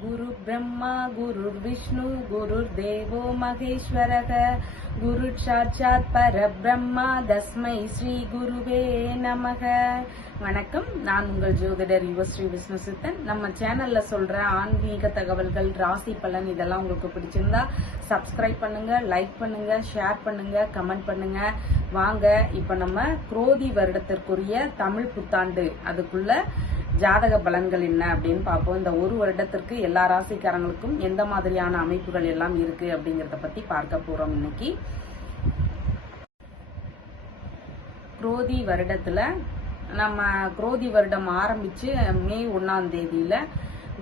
गुरु ब्रह्मा गुरुर्विष्णु गुरुर्देवो महेश्वरः गुरु साक्षात् परब्रह्मा तस्मै ஸ்ரீ குருவே நமக. வணக்கம், நான் உங்கள் ஜோதிடர் யுவஸ்ரீ விஷ்ணுசித்தன். நம்ம சேனல்ல சொல்ற ஆன்மீக தகவல்கள், ராசி பலன் இதெல்லாம் உங்களுக்கு பிடிச்சிருந்தா சப்ஸ்கிரைப் பண்ணுங்க, லைக் பண்ணுங்க, ஷேர் பண்ணுங்க, கமெண்ட் பண்ணுங்க. வாங்க இப்ப நம்ம குரோதி வருடத்திற்குரிய தமிழ் புத்தாண்டு அதுக்குள்ள ஜாதக பலன்கள் என்ன அப்படின்னு பார்ப்போம். இந்த ஒரு வருடத்திற்கு எல்லா ராசிக்காரங்களுக்கும் எந்த மாதிரியான அமைப்புகள் எல்லாம் இருக்கு அப்படிங்கறத பத்தி பார்க்க போறோம் இன்னைக்கு. குரோதி வருடத்துல நம்ம குரோதி வருடம் ஆரம்பிச்சு மே 1ஆம் தேதியில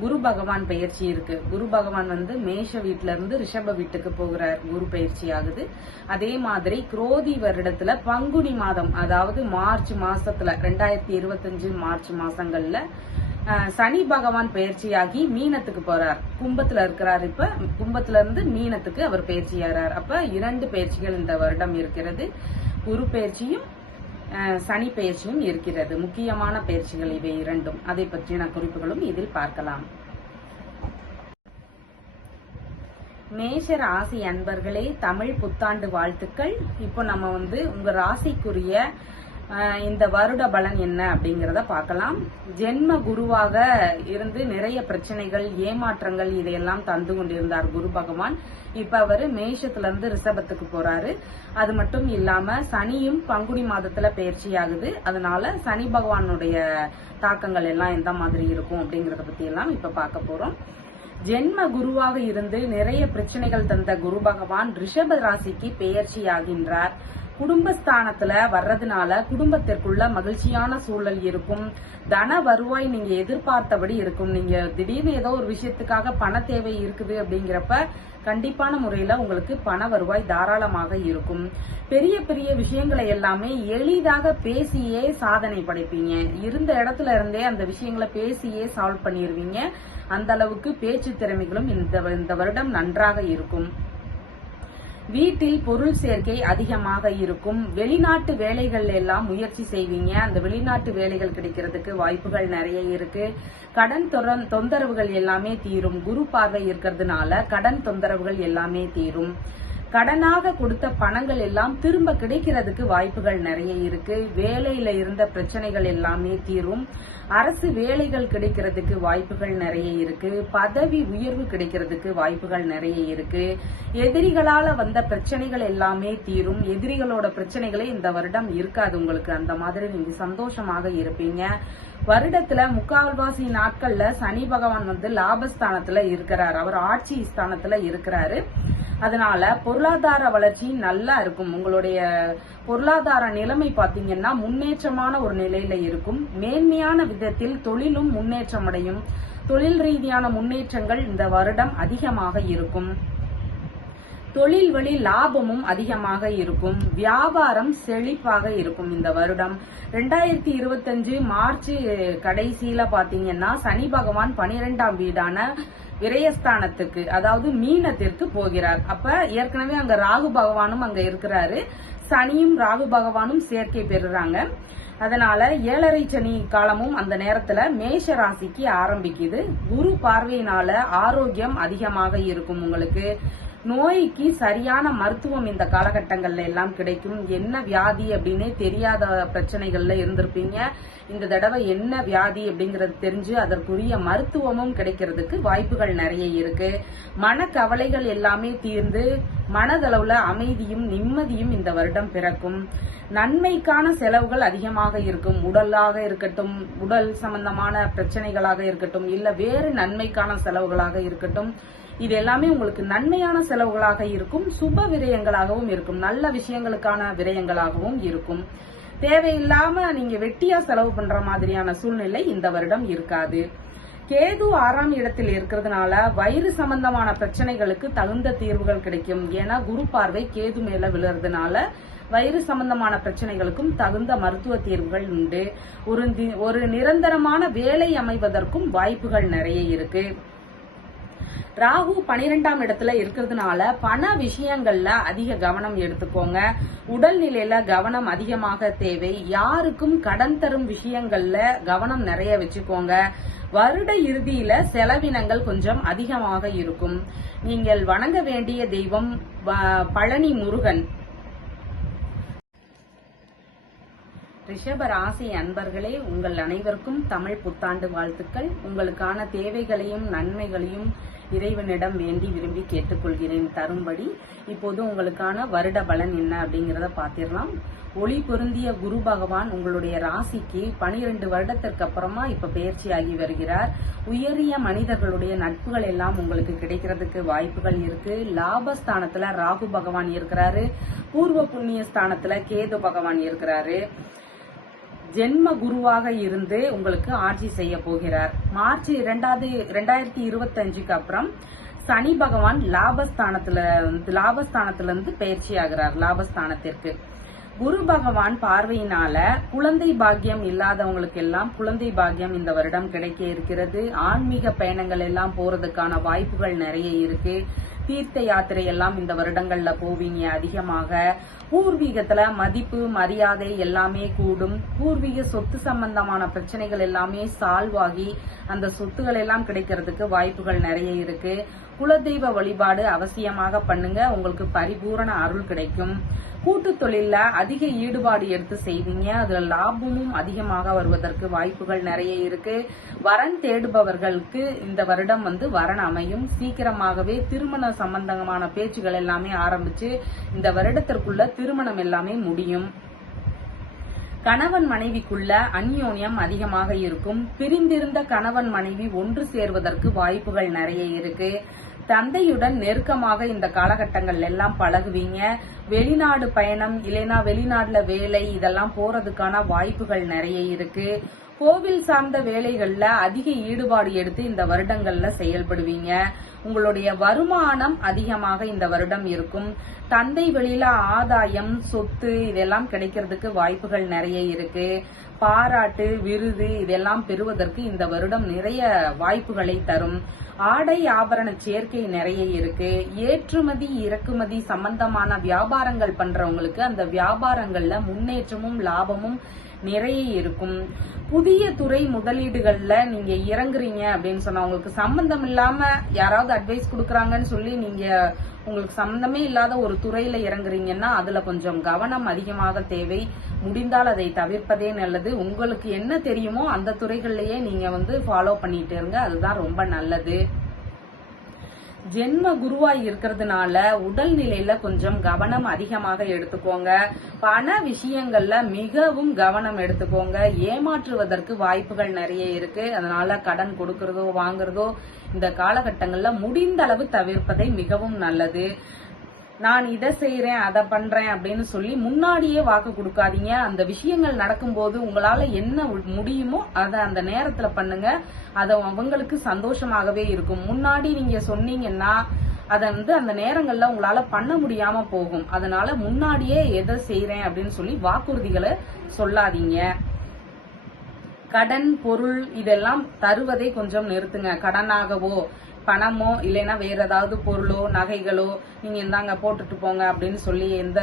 குரு பகவான் பெயர்ச்சி இருக்கு. குரு பகவான் மேஷ வீட்டுல இருந்து ரிஷப வீட்டுக்கு போகிறார், குரு பயிற்சி ஆகுது. அதே மாதிரி குரோதி வருடத்துல பங்குனி மாதம், அதாவது மார்ச் மாசத்துல 2025 மார்ச் மாசங்கள்ல சனி பகவான் பயிற்சியாகி மீனத்துக்கு போறார். கும்பத்துல இருக்கிறார். இப்ப கும்பத்துல இருந்து மீனத்துக்கு அவர் பயிற்சியாகிறார். அப்ப 2 பயிற்சிகள் இந்த வருடம் இருக்கிறது. குரு பயிற்சியும் சனி பயிற்சியும் இருக்கிறது. முக்கியமான பயிற்சிகள் இவை இரண்டும். அதை பற்றின குறிப்புகளும் இதில் பார்க்கலாம். மேஷ ராசி அன்பர்களே, தமிழ் புத்தாண்டு வாழ்த்துக்கள். இப்போ நம்ம உங்க ராசிக்குரிய இந்த வருட பலன் என்ன அப்படிங்கறத பார்க்கலாம். ஜென்ம குருவாக இருந்து நிறைய பிரச்சனைகள், ஏமாற்றங்கள் இதையெல்லாம் தந்து கொண்டிருந்தார் குரு பகவான். இப்ப அவரு மேஷத்துல இருந்து ரிஷபத்துக்கு போறாரு. அது மட்டும் இல்லாம சனியும் பங்குனி மாதத்துல பயிற்சி ஆகுது. அதனால சனி பகவானுடைய தாக்கங்கள் எல்லாம் எந்த மாதிரி இருக்கும் அப்படிங்கறத பத்தி எல்லாம் இப்ப பார்க்க போறோம். ஜென்ம குருவாக இருந்து நிறைய பிரச்சனைகள் தந்த குரு பகவான் ரிஷப ராசிக்கு பெயர்ச்சி ஆகின்றார். குடும்பஸ்தானத்துல வர்றதுனால குடும்பத்திற்குள்ள மகிழ்ச்சியான சூழல் இருக்கும். தன வருவாய் நீங்க எதிர்பார்த்தபடி இருக்கும். நீங்க திடீர்னு ஏதோ ஒரு விஷயத்துக்காக பண தேவை இருக்குது அப்படிங்கிறப்ப கண்டிப்பான முறையில உங்களுக்கு பண வருவாய் தாராளமாக இருக்கும். பெரிய பெரிய விஷயங்களை எல்லாமே எளிதாக பேசியே சாதனை படைப்பீங்க. இருந்த இடத்துல இருந்தே அந்த விஷயங்களை பேசியே சால்வ் பண்ணிருவீங்க. அந்த அளவுக்கு பேச்சு திறமைகளும் இந்த வருடம் நன்றாக இருக்கும். வீட்டில் பொருள் சேர்க்கை அதிகமாக இருக்கும். வெளிநாட்டு வேலைகள் எல்லாம் முயற்சி செய்வீங்க. அந்த வெளிநாட்டு வேலைகள் கிடைக்கிறதுக்கு வாய்ப்புகள் நிறைய இருக்கு. கடன் தொந்தரவுகள் எல்லாமே தீரும். குரு பார்வை இருக்கிறதுனால கடன் தொந்தரவுகள் எல்லாமே தீரும். கடனாக கொடுத்த பணங்கள் எல்லாம் திரும்ப கிடைக்கிறதுக்கு வாய்ப்புகள் நிறைய இருக்கு. வேலையில இருந்த பிரச்சனைகள் எல்லாமே தீரும். அரசு வேலைகள் கிடைக்கிறதுக்கு வாய்ப்புகள் நிறைய இருக்கு. பதவி உயர்வு கிடைக்கிறதுக்கு வாய்ப்புகள் நிறைய இருக்கு. எதிரிகளால வந்த பிரச்சனைகள் எல்லாமே தீரும். எதிரிகளோட பிரச்சனைகளே இந்த வருடம் இருக்காது உங்களுக்கு. அந்த மாதிரி நீங்க சந்தோஷமாக இருப்பீங்க. வருடத்துல முக்கால்வாசி நாட்கள்ல சனி பகவான் லாபஸ்தானத்துல இருக்கிறார். அவர் ஆட்சி ஸ்தானத்துல இருக்கிறாரு. அதனால பொருளாதார வளர்ச்சி நல்லா இருக்கும். உங்களுடைய பொருளாதார நிலைமை பாத்தீங்கன்னா முன்னேற்றமான ஒரு நிலையில இருக்கும். மேன்மையான விதத்தில் தொழிலும் முன்னேற்றம் அடையும். தொழில் ரீதியான முன்னேற்றங்கள் இந்த வருடம் அதிகமாக இருக்கும். தொழில் வழி லாபமும் அதிகமாக இருக்கும். வியாபாரம் செழிப்பாக இருக்கும். இந்த வருடம் 2025 மார்ச் கடைசியில பாத்தீங்கன்னா சனி பகவான் 12ஆம் வீடான விரயஸ்தானத்துக்கு, அதாவது மீனத்திற்கு போகிறார். அப்ப ஏற்கனவே அங்க ராகு பகவானும் அங்க இருக்கிறாரு. சனியும் ராகு பகவானும் சேர்க்கை பெறுறாங்க. அதனால 7.5 சனி காலமும் அந்த நேரத்துல மேஷ ராசிக்கு ஆரம்பிக்குது. குரு பார்வையினால ஆரோக்கியம் அதிகமாக இருக்கும். உங்களுக்கு நோய்க்கு சரியான மருத்துவம் இந்த காலகட்டங்கள்ல எல்லாம் கிடைக்கும். என்ன வியாதி அப்படின்னே தெரியாத பிரச்சனைகள்ல இருந்திருப்பீங்க. இந்த தடவை என்ன வியாதி அப்படிங்கறது தெரிஞ்சு அதற்குரிய மருத்துவமும் கிடைக்கிறதுக்கு வாய்ப்புகள் நிறைய இருக்கு. மனக்கவலைகள் எல்லாமே தீர்ந்து மனதளவுல அமைதியும் நிம்மதியும் இந்த வருடம் பிறக்கும். நன்மைக்கான செலவுகள் அதிகமாக இருக்கும். உடலாக இருக்கட்டும், உடல் சம்பந்தமான பிரச்சனைகளாக இருக்கட்டும், இல்ல வேறு நன்மைக்கான செலவுகளாக இருக்கட்டும், இது எல்லாமே உங்களுக்கு நன்மையான செலவுகளாக இருக்கும். சுப விரயங்களாகவும் இருக்கும். நல்ல விஷயங்களுக்கான விரயங்களாகவும் இருக்கும். தேவையில்லாம நீங்க வெட்டியா செலவு பண்ற மாதிரியான சூழ்நிலை இந்த வருடம் இருக்காது. கேது 6ஆம் இடத்தில் இருக்கிறதுனால வயிறு சம்பந்தமான பிரச்சனைகளுக்கு தகுந்த தீர்வுகள் கிடைக்கும். ஏன்னா குரு பார்வை கேது மேல விழுறதுனால வயிறு சம்பந்தமான பிரச்சனைகளுக்கும் தகுந்த மருத்துவ தீர்வுகள் உண்டு. ஒரு நிரந்தரமான வேலை அமைவதற்கும் வாய்ப்புகள் நிறைய இருக்கு. ராகு 12ஆம் இடத்துல இருக்கிறதுனால பண விஷயங்கள்ல அதிக கவனம் எடுத்துக்கோங்க. உடல்நிலையில கவனம் அதிகமாக தேவை. யாருக்கும் கடன் தரும் விஷயங்கள்ல கவனம் நிறைய வச்சுக்கோங்க. வருட இறுதியில செலவினங்கள் கொஞ்சம் அதிகமாக இருக்கும். நீங்கள் வணங்க வேண்டிய தெய்வம் பழனி முருகன். ரிஷப ராசி அன்பர்களே, உங்கள் அனைவருக்கும் தமிழ் புத்தாண்டு வாழ்த்துக்கள். உங்களுக்கான தேவைகளையும் நன்மைகளையும் இறைவனிடம் வேண்டி விரும்பி கேட்டுக்கொள்கிறேன் தரும்படி. இப்போது உங்களுக்கான வருட பலன் என்ன அப்படிங்கறத பாத்திரலாம். ஒளி பொருந்திய குரு பகவான் உங்களுடைய ராசிக்கு 12 வருடத்திற்கு அப்புறமா இப்ப பயிற்சியாகி வருகிறார். உயரிய மனிதர்களுடைய நட்புகள் எல்லாம் உங்களுக்கு கிடைக்கிறதுக்கு வாய்ப்புகள் இருக்கு. லாபஸ்தானத்துல ராகு பகவான் இருக்கிறாரு. பூர்வ புண்ணிய ஸ்தானத்துல கேது பகவான் இருக்கிறாரு. ஜென்ம குருவாக இருந்து உங்களுக்கு ஆட்சி செய்ய போகிறார். மார்ச் 2025க்கு அப்புறம் சனி பகவான் லாபஸ்தானத்துல இருந்து பயிற்சி ஆகிறார் லாபஸ்தானத்திற்கு. குரு பகவான் பார்வையினால குழந்தை பாக்கியம் இல்லாதவங்களுக்கு எல்லாம் குழந்தை பாக்கியம் இந்த வருடம் கிடைக்க இருக்கிறது. ஆன்மீக பயணங்கள் எல்லாம் போறதுக்கான வாய்ப்புகள் நிறைய இருக்கு. தீர்த்த யாத்திரை எல்லாம் இந்த வருடங்கள்ல போவீங்க அதிகமாக. பூர்வீகத்துல மதிப்பு மரியாதை எல்லாமே கூடும். பூர்வீக சொத்து சம்பந்தமான பிரச்சனைகள் எல்லாமே சால்வ் ஆகி அந்த சொத்துகள் எல்லாம் கிடைக்கிறதுக்கு வாய்ப்புகள் நிறைய இருக்கு. குலதெய்வ வழிபாடு அவசியமாக பண்ணுங்க. உங்களுக்கு பரிபூரண அருள் கிடைக்கும். கூட்டு தொழில அதிக ஈடுபாடு எடுத்து செய்வீங்க. அதுல லாபமும் அதிகமாக வருவதற்கு வாய்ப்புகள் நிறைய இருக்கு. வரன் தேடுபவர்களுக்கு இந்த வருடம் வரன் அமையும். சீக்கிரமாகவே திருமண சம்பந்தமான பேச்சுகள் எல்லாமே ஆரம்பிச்சு இந்த வருடத்திற்குள்ள திருமணம் எல்லாமே முடியும். கணவன் மனைவிக்குள்ள அந்யோன்யம் அதிகமாக இருக்கும். பிரிந்திருந்த கணவன் மனைவி ஒன்று சேர்வதற்கு வாய்ப்புகள் நிறைய இருக்கு. தந்தையுடன் நெருக்கமாக இந்த காலகட்டங்கள் எல்லாம் பழகுவீங்க. வெளிநாடு பயணம் இல்லைன்னா வெளிநாட்டுல வேலை இதெல்லாம் போறதுக்கான வாய்ப்புகள் நிறைய இருக்கு. கோவில் சார்ந்த வேலைகள்ல அதிக ஈடுபாடு எடுத்து இந்த வருடங்கள்ல செயல்படுவீங்க. உங்களுடைய வருமானம் அதிகமாக இந்த வருடம் இருக்கும். தந்தை வழியில ஆதாயம் சொத்து இதெல்லாம் கிடைக்கிறதுக்கு வாய்ப்புகள் நிறைய இருக்கு. பாராட்டு விருது இதெல்லாம் பெறுவதற்கு இந்த வருடம் நிறைய வாய்ப்புகளை தரும். ஆடை ஆபரண சேர்க்கை நிறைய இருக்கு. ஏற்றுமதி இறக்குமதி சம்பந்தமான வியாபாரங்கள் பண்றவங்களுக்கு அந்த வியாபாரங்கள்ல முன்னேற்றமும் லாபமும் நிறைய இருக்கும். புதிய துறை முதலீடுகள்ல நீங்க இறங்குறீங்க அப்படின்னு சொன்னா உங்களுக்கு சம்பந்தம் இல்லாம யாராவது அட்வைஸ் கொடுக்கறாங்கன்னு சொல்லி நீங்க உங்களுக்கு சம்பந்தமே இல்லாத ஒரு துறையில இறங்குறீங்கன்னா அதுல கொஞ்சம் கவனம் அதிகமாக தேவை. முடிந்தால் அதை தவிர்ப்பதே நல்லது. உங்களுக்கு என்ன தெரியுமோ அந்த துறைகள்லயே நீங்க ஃபாலோ பண்ணிட்டு இருங்க. அதுதான் ரொம்ப நல்லது. ஜென்ம குருவாய் இருக்கிறதுனால உடல்நிலையில கொஞ்சம் கவனம் அதிகமாக எடுத்துக்கோங்க. பண விஷயங்கள்ல மிகவும் கவனம் எடுத்துக்கோங்க. ஏமாற்றுவதற்கு வாய்ப்புகள் நிறைய இருக்கு. அதனால கடன் கொடுக்கறதோ வாங்குறதோ இந்த காலகட்டங்கள்ல முடிந்த அளவு தவிர்ப்பதை மிகவும் நல்லது. நான் இதை செய்யறேன் அதை பண்றேன் அப்படின்னு சொல்லி முன்னாடியே வாக்கு கொடுக்காதீங்க. அந்த விஷயங்கள் நடக்கும்போது உங்களால என்ன முடியுமோ அதை அந்த நேரத்துல பண்ணுங்க. அது அவங்களுக்கு சந்தோஷமாகவே இருக்கும். முன்னாடி நீங்க சொன்னீங்கன்னா அதை அந்த நேரங்கள்ல உங்களால பண்ண முடியாம போகும். அதனால முன்னாடியே எதை செய்யறேன் அப்படின்னு சொல்லி வாக்குறுதிகளை சொல்லாதீங்க. கடன் பொருள் இதெல்லாம் தருவதை கொஞ்சம் நிறுத்துங்க. கடனாகவோ பணமோ இல்லைன்னா வேற ஏதாவது பொருளோ நகைகளோ நீங்க இந்தாங்க போட்டுட்டு போங்க அப்படின்னு சொல்லி எந்த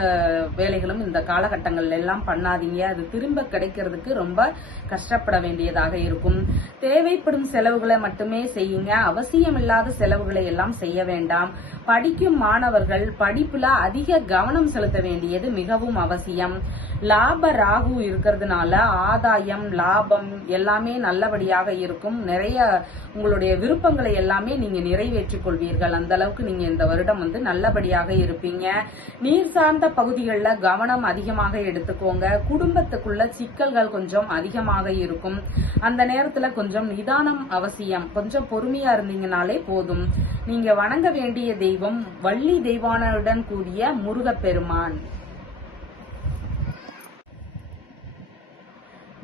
வேலைகளும் இந்த காலகட்டங்கள்ல எல்லாம் பண்ணாதீங்க. அது திரும்ப கிடைக்கிறதுக்கு ரொம்ப கஷ்டப்பட வேண்டியதாக இருக்கும். தேவைப்படும் செலவுகளை மட்டுமே செய்யுங்க. அவசியமில்லாத செலவுகளை எல்லாம் செய்ய வேண்டாம். படிக்கும் மாணவர்கள் படிப்புல அதிக கவனம் செலுத்த வேண்டியது மிகவும் அவசியம். லாப ராகு இருக்கிறதுனால ஆதாயம் லாபம் எல்லாமே நல்லபடியாக இருக்கும். நிறைய உங்களுடைய விருப்பங்களை எல்லாமே நீங்க நிறைவேற்றிக் கொள்வீர்கள். அந்த அளவுக்கு நீங்க இந்த வருடம் நல்லபடியாக இருப்பீங்க. நீர் சார்ந்த பகுதிகளில் கவனம் அதிகமாக எடுத்துக்கோங்க. குடும்பத்துக்குள்ள சிக்கல்கள் கொஞ்சம் அதிகமாக இருக்கும். அந்த நேரத்துல கொஞ்சம் நிதானம் அவசியம். கொஞ்சம் பொறுமையா இருந்தீங்கனாலே போதும். நீங்க வணங்க வேண்டிய தெய்வம் வள்ளி தெய்வானுடன் கூடிய முருகப்பெருமான்.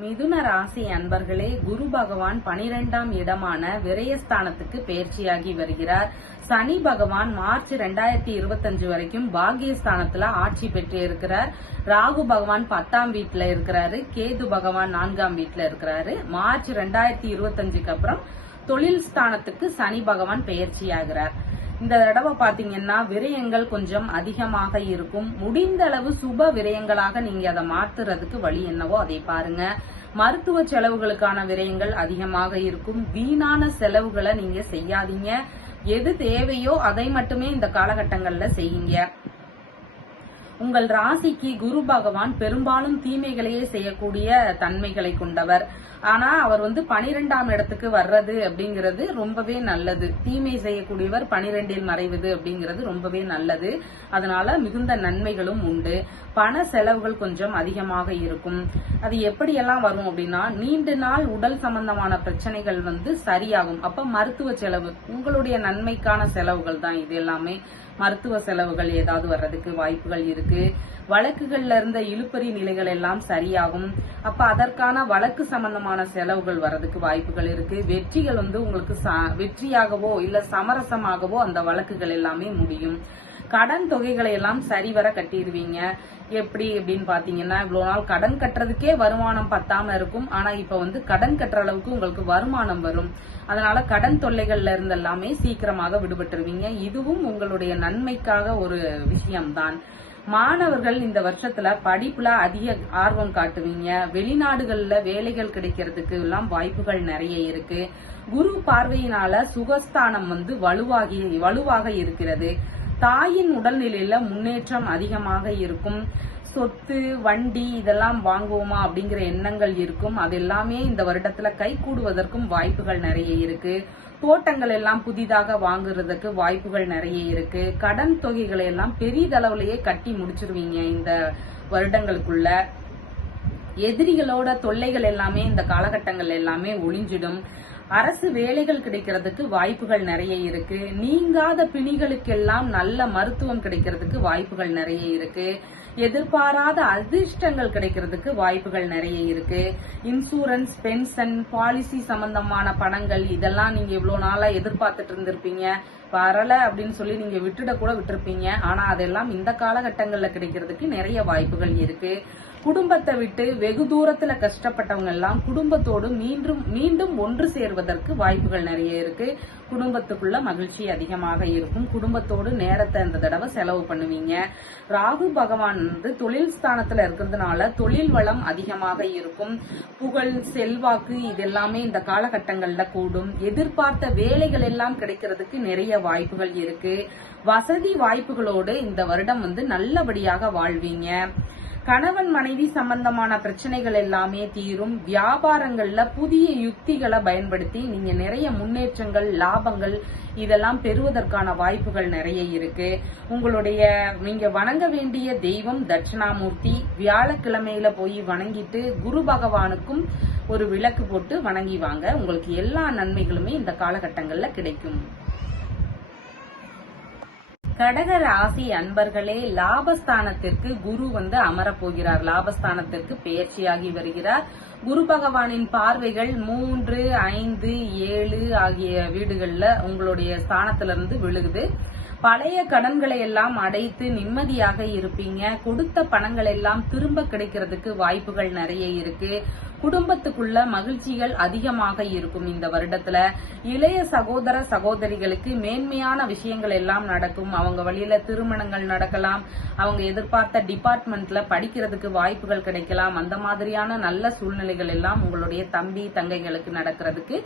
மிதுன ராசி அன்பர்களே, குரு பகவான் 12ஆம் இடமான விரயஸ்தானத்துக்கு பயிற்சியாகி வருகிறார். சனி பகவான் மார்ச் 2025 வரைக்கும் பாக்கியஸ்தானத்துல ஆட்சி பெற்று இருக்கிறார். ராகு பகவான் 10ஆம் வீட்டுல இருக்கிறாரு. கேது பகவான் 4ஆம் வீட்டுல இருக்கிறாரு. மார்ச் 2025க்கு அப்புறம் தொழில் ஸ்தானத்துக்கு சனி பகவான் பெயர்ச்சியாகிறார். இந்த தடவை பாத்தீங்கன்னா விரயங்கள் கொஞ்சம் அதிகமாக இருக்கும். முடிந்த அளவு சுப விரயங்களாக நீங்க அதை மாத்துறதுக்கு வழி என்னவோ அதை பாருங்க. மருத்துவ செலவுகளுக்கான விரயங்கள் அதிகமாக இருக்கும். வீணான செலவுகளை நீங்க செய்யாதீங்க. எது தேவையோ அதை மட்டுமே இந்த காலகட்டங்கள்ல செய்யுங்க. உங்கள் ராசிக்கு குரு பகவான் பெரும்பாலும் தீமைகளையே செய்யக்கூடிய தன்மைகளை கொண்டவர். ஆனா அவர் 12ஆம் இடத்துக்கு வர்றது அப்படிங்கிறது ரொம்பவே நல்லது. தீமை செய்யக்கூடியவர் 12இல் மறைவது அப்படிங்கிறது ரொம்பவே நல்லது. அதனால மிகுந்த நன்மைகளும் உண்டு. பண செலவுகள் கொஞ்சம் அதிகமாக இருக்கும். அது எப்படியெல்லாம் வரும் அப்படின்னா, நீண்ட நாள் உடல் சம்பந்தமான பிரச்சனைகள் சரியாகும். அப்ப மருத்துவ செலவு உங்களுடைய நன்மைக்கான செலவுகள் தான். இது எல்லாமே மருத்துவ செலவுகள் ஏதாவது வர்றதுக்கு வாய்ப்புகள் இருக்கு. வழக்குகள்ல இருந்த இழுபறி நிலைகள் எல்லாம் சரியாகும். அப்ப அதற்கான வழக்கு சம்பந்தமான செலவுகள் வர்றதுக்கு வாய்ப்புகள் இருக்கு. வெற்றிகள் உங்களுக்கு வெற்றியாகவோ இல்ல சமரசமாகவோ அந்த வழக்குகள் எல்லாமே முடியும். கடன் தொகைகளை எல்லாம் சரிவர கட்டிடுவீங்க. எப்படி அப்படின்னு பாத்தீங்கன்னா, இவ்வளவு நாள் கடன் கட்டுறதுக்கே வருமானம் பத்தாம இருக்கும். ஆனா இப்ப கடன் கட்டுற அளவுக்கு உங்களுக்கு வருமானம் வரும். அதனால கடன் தொல்லைகள்ல இருந்து எல்லாமே சீக்கிரமாக விடுபட்டுருவீங்க. இதுவும் உங்களுடைய நன்மைக்காக ஒரு விஷயம்தான். மாணவர்கள் இந்த வருஷத்துல படிப்புல அதிக ஆர்வம் காட்டுவீங்க. வெளிநாடுகள்ல வேலைகள் கிடைக்கிறதுக்கு எல்லாம் வாய்ப்புகள் நிறைய இருக்கு. குரு பார்வையினால சுகஸ்தானம் வலுவாக இருக்கிறது. தாயின் உடல்நிலையில முன்னேற்றம் அதிகமாக இருக்கும். சொத்து வண்டி இதெல்லாம் வாங்குவோமா அப்படிங்கிற எண்ணங்கள் இருக்கும். அது எல்லாமே இந்த வருடத்துல கை கூடுவதற்கும் வாய்ப்புகள் நிறைய இருக்கு. தோட்டங்கள் எல்லாம் புதிதாக வாங்குறதுக்கு வாய்ப்புகள் நிறைய இருக்கு. கடன் தொகைகளை எல்லாம் பெரிதளவுலயே கட்டி முடிச்சிருவீங்க இந்த வருடங்களுக்குள்ள. எதிரிகளோட தொல்லைகள் எல்லாமே இந்த காலகட்டங்கள் எல்லாமே ஒளிஞ்சிடும். அரசு வேலைகள் கிடைக்கிறதுக்கு வாய்ப்புகள் நிறைய இருக்கு. நீங்காத பிணிகளுக்கெல்லாம் நல்ல மருத்துவம் கிடைக்கிறதுக்கு வாய்ப்புகள் நிறைய இருக்கு. எதிர்பாராத அதிர்ஷ்டங்கள் கிடைக்கிறதுக்கு வாய்ப்புகள் நிறைய இருக்கு. இன்சூரன்ஸ், பென்ஷன், பாலிசி சம்பந்தமான பணங்கள் இதெல்லாம் நீங்க இவ்வளவு நாளா எதிர்பார்த்துட்டு இருந்திருப்பீங்க. வரல அப்படின்னு சொல்லி நீங்க விட்டுருப்பீங்க. ஆனா அதெல்லாம் இந்த காலகட்டங்கள்ல கிடைக்கிறதுக்கு நிறைய வாய்ப்புகள் இருக்கு. குடும்பத்தை விட்டு வெகு தூரத்துல கஷ்டப்பட்டவங்க எல்லாம் குடும்பத்தோடு மீண்டும் ஒன்று சேர்வதற்கு வாய்ப்புகள் நிறைய இருக்கு. குடும்பத்துக்குள்ள மகிழ்ச்சி அதிகமாக இருக்கும். குடும்பத்தோடு நேரத்தை இந்த தடவை செலவு பண்ணுவீங்க. ராகு பகவான் தொழில் ஸ்தானத்துல இருக்கிறதுனால தொழில் வளம் அதிகமாக இருக்கும். புகழ், செல்வாக்கு இதெல்லாமே இந்த காலகட்டங்கள்ல கூடும். எதிர்பார்த்த வேலைகள் எல்லாம் கிடைக்கிறதுக்கு நிறைய வாய்ப்புகள் இருக்கு. வசதி வாய்ப்புகளோடு இந்த வருடம் நல்லபடியாக வாழ்வீங்க. கணவன் மனைவி சம்பந்தமான பிரச்சனைகள் எல்லாமே தீரும். வியாபாரங்கள்ல புதிய யுக்திகளை பயன்படுத்தி நீங்க நிறைய முன்னேற்றங்கள், லாபங்கள் இதெல்லாம் பெறுவதற்கான வாய்ப்புகள் நிறைய இருக்கு. நீங்க வணங்க வேண்டிய தெய்வம் தட்சிணாமூர்த்தி. வியாழக்கிழமையில போய் வணங்கிட்டு குரு பகவானுக்கும் ஒரு விளக்கு போட்டு வணங்கி வாங்க. உங்களுக்கு எல்லா நன்மைகளுமே இந்த காலகட்டங்கள்ல கிடைக்கும். கடக ராசி அன்பர்களே, லாபஸ்தானத்திற்கு குரு அமரப் போகிறார். லாபஸ்தானத்திற்கு பெயர்ச்சியாகி வருகிறார். குரு பகவானின் பார்வைகள் 3, 5, 7 ஆகிய வீடுகள்ல உங்களுடைய ஸ்தானத்திலிருந்து விழுகுது. பழைய கடன்களை எல்லாம் அடைத்து நிம்மதியாக இருப்பீங்க. கொடுத்த பணங்கள் எல்லாம் திரும்ப கிடைக்கிறதுக்கு வாய்ப்புகள் நிறைய இருக்கு. குடும்பத்துக்குள்ள மகிழ்ச்சிகள் அதிகமாக இருக்கும். இந்த வருடத்துல இளைய சகோதர சகோதரிகளுக்கு மேன்மையான விஷயங்கள் எல்லாம் நடக்கும். அவங்க வழியில திருமணங்கள் நடக்கலாம். அவங்க எதிர்பார்த்த டிபார்ட்மெண்ட்ல படிக்கிறதுக்கு வாய்ப்புகள் கிடைக்கலாம். அந்த மாதிரியான நல்ல சூழ்நிலைகள் எல்லாம் உங்களுடைய தம்பி தங்கைகளுக்கு நடக்கிறதுக்கு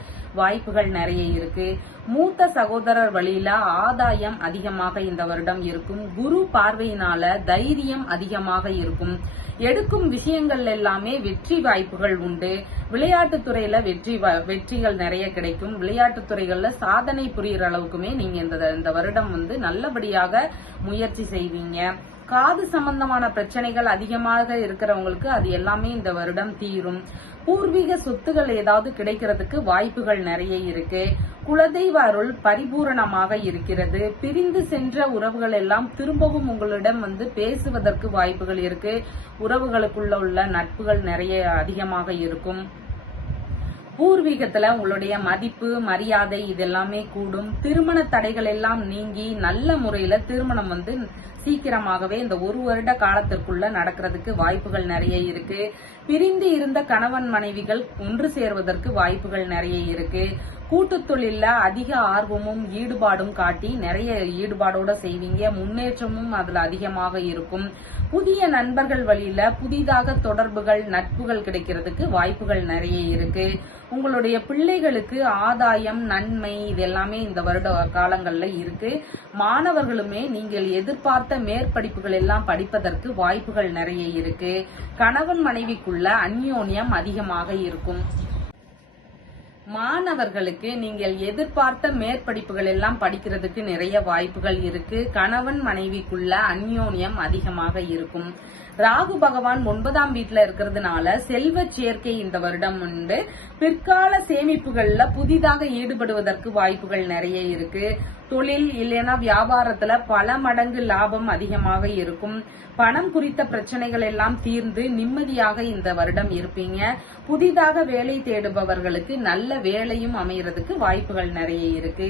வாய்ப்புகள் நிறைய இருக்கு. மூத்த சகோதரர் வழியில ஆதாயம் அதிகமாக இந்த வருடம் இருக்கும். குரு பார்வையினால தைரியம் அதிகமாக இருக்கும். எடுக்கும் விஷயங்கள் எல்லாமே வெற்றி வாய்ப்புகள் உண்டு. விளையாட்டுத்துறையில வெற்றிகள் நிறைய கிடைக்கும். விளையாட்டுத்துறைகள்ல சாதனை புரியுற அளவுக்குமே நீங்க இந்த வருடம் நல்லபடியாக முயற்சி செய்வீங்க. காது சம்பந்தமான பிரச்சனைகள் அதிகமாக இருக்கிறவங்களுக்கு அது எல்லாமே இந்த வருடம் தீரும். பூர்வீக சொத்துகள் ஏதாவது கிடைக்கிறதுக்கு வாய்ப்புகள் நிறைய இருக்கு. குலதெய்வ அருள் பரிபூரணமாக இருக்கிறது. பிரிந்து சென்ற உறவுகள் எல்லாம் திரும்பவும் உங்களிடம் பேசுவதற்கு வாய்ப்புகள் இருக்கு. உறவுகளுக்குள்ள உள்ள நட்புகள் நிறைய அதிகமாக இருக்கும். பூர்வீகத்துல உங்களுடைய மதிப்பு, மரியாதை இதெல்லாமே கூடும். திருமண தடைகள் எல்லாம் நீங்கி நல்ல முறையில திருமணம் சீக்கிரமாகவே இந்த 1 வருட காலத்திற்குள்ள நடக்கிறதுக்கு வாய்ப்புகள் நிறைய இருக்கு. பிரிந்து இருந்த கணவன் மனைவிகள் ஒன்று சேர்வதற்கு வாய்ப்புகள் நிறைய இருக்கு. கூட்டு தொழில அதிக ஆர்வமும் ஈடுபாடும் காட்டி நிறைய ஈடுபாடோட செய்வீங்க. முன்னேற்றமும் அதுல அதிகமாக இருக்கும். புதிய நண்பர்கள் வழியில புதிதாக தொடர்புகள் நட்புகள் கிடைக்கிறதுக்கு வாய்ப்புகள் நிறைய இருக்கு. உங்களுடைய பிள்ளைகளுக்கு ஆதாயம் நன்மை இது எல்லாமே இந்த வருட காலங்கள்ல இருக்கு. மாணவர்களுமே நீங்கள் எதிர்பார்த்த மேற்படிப்புகள் எல்லாம் படிப்பதற்கு வாய்ப்புகள் நிறைய இருக்கு. கணவன் மனைவிக்குள்ள அந்யோன்யம் அதிகமாக இருக்கும். மாணவர்களுக்கு நீங்கள் எதிர்பார்த்த மேற்படிப்புகள் எல்லாம் படிக்கிறதுக்கு நிறைய வாய்ப்புகள் இருக்கு. கணவன் மனைவிக்குள்ள அந்யோன்யம் அதிகமாக இருக்கும். ராகு பகவான் 9ஆம் வீட்டுல இருக்கிறதுனால செல்வ சேர்க்கை இந்த வருடம் உண்டு. பிற்கால சேமிப்புகள்ல புதிதாக ஈடுபடுவதற்கு வாய்ப்புகள் நிறைய இருக்கு. தொழில் இல்லைன்னா வியாபாரத்துல பல மடங்கு லாபம் அதிகமாக இருக்கும். பணம் குறித்த பிரச்சனைகள் எல்லாம் தீர்ந்து நிம்மதியாக இந்த வருடம் இருப்பீங்க. புதிதாக வேலை தேடுபவர்களுக்கு நல்ல வேலையும் அமையறதுக்கு வாய்ப்புகள் நிறைய இருக்கு.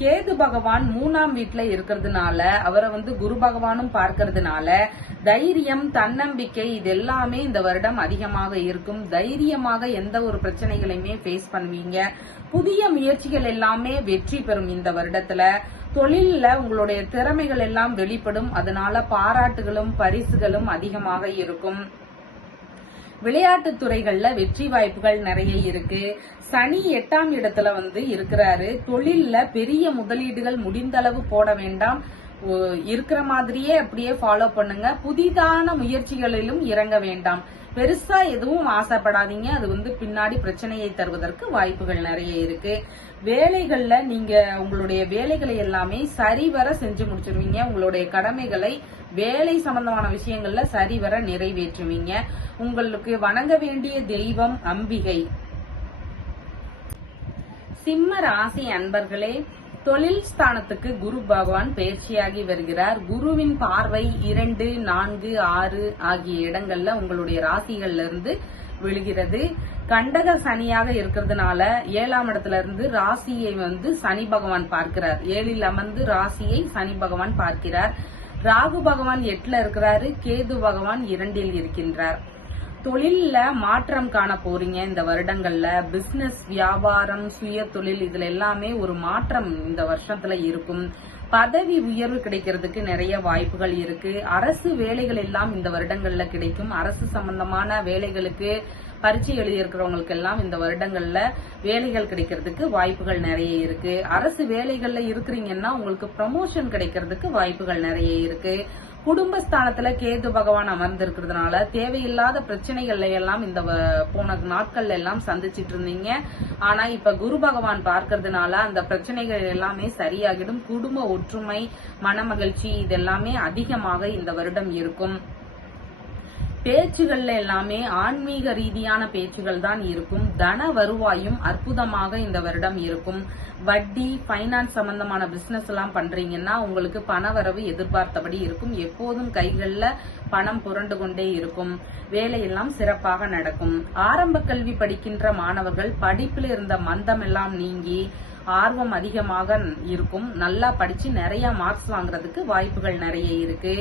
கேது பகவான் 3ஆம் வீட்டுல இருக்கிறதுனால அவரை குரு பகவானும் பார்க்கறதுனால தைரியம் தன்னம்பிக்கை இது எல்லாமே இந்த வருடம் அதிகமாக இருக்கும். தைரியமாக எந்த ஒரு பிரச்சனைகளையுமே ஃபேஸ் பண்ணுவீங்க. புதிய முயற்சிகள் எல்லாமே வெற்றி பெறும் இந்த வருடத்துல. தொழில்ல உங்களுடைய திறமைகள் எல்லாம் வெளிப்படும். அதனால பாராட்டுகளும் பரிசுகளும் அதிகமாக இருக்கும். விளையாட்டு துறைகள்ல வெற்றி வாய்ப்புகள் நிறைய இருக்கு. சனி 8ஆம் இடத்துல இருக்கிறாரு. தொழில்ல பெரிய முதலீடுகள் முடிந்த அளவு போட வேண்டாம். இருக்கிற மாதிரியே அப்படியே ஃபாலோ பண்ணுங்க. புதிதான முயற்சிகளிலும் இறங்க வேண்டாம். பெருசா எதுவும் ஆசைப்படாதீங்க. அது பின்னாடி பிரச்சனையை தருவதற்கு வாய்ப்புகள் நிறைய இருக்கு. வேலைகள்ல நீங்க உங்களுடைய வேலைகளை எல்லாமே சரிவர செஞ்சு முடிச்சிருவீங்க. உங்களுடைய கடமைகளை வேலை சம்பந்தமான விஷயங்கள்ல சரிவர நிறைவேற்றுவீங்க. உங்களுக்கு வணங்க வேண்டிய தெய்வம் அம்பிகை. சிம்ம ராசி அன்பர்களே, தொழில் ஸ்தானத்துக்கு குரு பகவான் பயிற்சியாகி வருகிறார். குருவின் பார்வை 2, 4, 6 ஆகிய இடங்கள்ல உங்களுடைய ராசிகள்ல இருந்து விழுகிறது. கண்டக சனியாக இருக்கிறதுனால 7ஆம் இடத்துல இருந்து ராசியை சனி பகவான் பார்க்கிறார். 7ல் அமர்ந்து ராசியை சனி பகவான் பார்க்கிறார். ராகு பகவான் 8ல இருக்கிறாரு. கேது பகவான் 2ல் இருக்கின்றார். தொழில்ல மாற்றம் காண போறீங்க இந்த வருடங்கள்ல. பிசினஸ் வியாபாரம் சுய தொழில் இதுல எல்லாமே ஒரு மாற்றம் இந்த வருஷத்துல இருக்கும். பதவி உயர்வு கிடைக்கிறதுக்கு நிறைய வாய்ப்புகள் இருக்கு. அரசு வேலைகள் எல்லாம் இந்த வருடங்கள்ல கிடைக்கும். அரசு சம்பந்தமான வேலைகளுக்கு பரீட்சை எழுதியிருக்கிறவங்களுக்கு எல்லாம் இந்த வருடங்கள்ல வேலைகள் கிடைக்கிறதுக்கு வாய்ப்புகள் நிறைய இருக்கு. அரசு வேலைகள்ல இருக்கிறீங்கன்னா உங்களுக்கு ப்ரமோஷன் கிடைக்கிறதுக்கு வாய்ப்புகள் நிறைய இருக்கு. குடும்பஸ்தானத்துல கேது பகவான் அமர்ந்திருக்கிறதுனால தேவையில்லாத பிரச்சனைகள்ல எல்லாம் இந்த போன நாட்கள்ல எல்லாம் சந்திச்சிட்டு இருந்தீங்க. ஆனா இப்ப குரு பகவான் பார்க்கறதுனால அந்த பிரச்சனைகள் எல்லாமே சரியாகிடும். குடும்ப ஒற்றுமை மனமகிழ்ச்சி இதெல்லாமே அதிகமாக இந்த வருடம் இருக்கும். பேச்சுகள்ல எல்லாமே ஆன்மீக ரீதியான பேச்சுகள் தான் இருக்கும். தன வருவாயும் அற்புதமாக இந்த வருடம் இருக்கும். வட்டி பைனான்ஸ் சம்பந்தமான பிசினஸ் எல்லாம் பண்றீங்கன்னா உங்களுக்கு பணவரவு எதிர்பார்த்தபடி இருக்கும். எப்போதும் கைகள்ல பணம் புரண்டு கொண்டே இருக்கும். வேலையெல்லாம் சிறப்பாக நடக்கும். ஆரம்ப கல்வி படிக்கின்ற மாணவர்கள் படிப்பில் இருந்த மந்தம் எல்லாம் நீங்கி ஆர்வம் அதிகமாக இருக்கும். நல்லா படிச்சு நிறைய மார்க்ஸ் வாங்குறதுக்கு வாய்ப்புகள் நிறைய இருக்கு.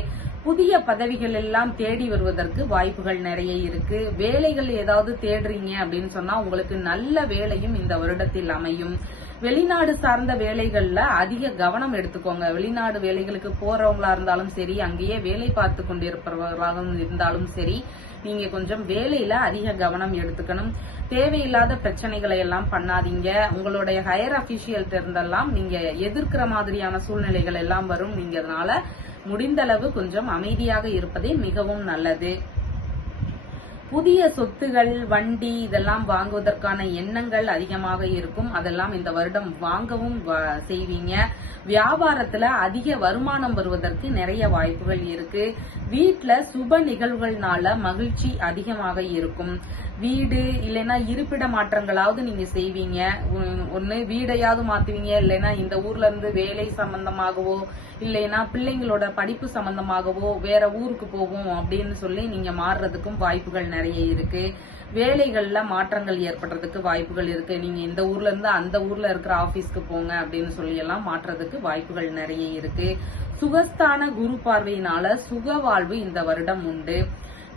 புதிய பதவிகள் எல்லாம் தேடி வருவதற்கு வாய்ப்புகள் நிறைய இருக்கு. வேலைகள் ஏதாவது தேடுறீங்க அப்படின்னு சொன்னா உங்களுக்கு நல்ல வேலையும் இந்த வருடத்தில் அமையும். வெளிநாடு சார்ந்த வேலைகள்ல அதிக கவனம் எடுத்துக்கோங்க. வெளிநாடு வேலைகளுக்கு போறவங்களா இருந்தாலும் சரி, அங்கேயே வேலை பார்த்து கொண்டிருப்பவர்களாக இருந்தாலும் சரி, நீங்க கொஞ்சம் வேலையில அதிக கவனம் எடுத்துக்கணும். தேவையில்லாத பிரச்சனைகளை எல்லாம் பண்ணாதீங்க. உங்களுடைய ஹையர் அபிஷியல் இருந்தெல்லாம் நீங்க எதிர்க்கிற மாதிரியான சூழ்நிலைகள் எல்லாம் வரும். நீங்க அதனால முடிந்தளவு கொஞ்சம் அமைதியாக இருப்பதே மிகவும் நல்லது. புதிய சொத்துகள் வண்டி இதெல்லாம் வாங்குவதற்கான எண்ணங்கள் அதிகமாக இருக்கும். அதெல்லாம் இந்த வருடம் வாங்கவும் செய்வீங்க. வியாபாரத்துல அதிக வருமானம் வருவதற்கு நிறைய வாய்ப்புகள் இருக்கு. வீட்டுல சுப நிகழ்வுகள்னால மகிழ்ச்சி அதிகமாக இருக்கும். வீடு இல்லைன்னா இருப்பிட மாற்றங்களாவது நீங்க செய்வீங்க. ஒண்ணு வீடையாவது மாத்துவீங்க, இல்லைன்னா இந்த ஊர்ல இருந்து வேலை சம்பந்தமாகவோ இல்லைன்னா பிள்ளைங்களோட படிப்பு சம்பந்தமாகவோ வேற ஊருக்கு போவோம் அப்படின்னு சொல்லி நீங்க மாறுறதுக்கும் வாய்ப்புகள் நிறைய இருக்கு. வேலைகள்ல மாற்றங்கள் ஏற்படுறதுக்கு வாய்ப்புகள் இருக்கு. நீங்க இந்த ஊர்ல இருந்து அந்த ஊர்ல இருக்கிற ஆபீஸ்க்கு போங்க அப்படின்னு சொல்லி எல்லாம் மாற்றுறதுக்கு வாய்ப்புகள் நிறைய இருக்கு. சுகஸ்தான குரு பார்வையினால சுக வாழ்வு இந்த வருடம் உண்டு.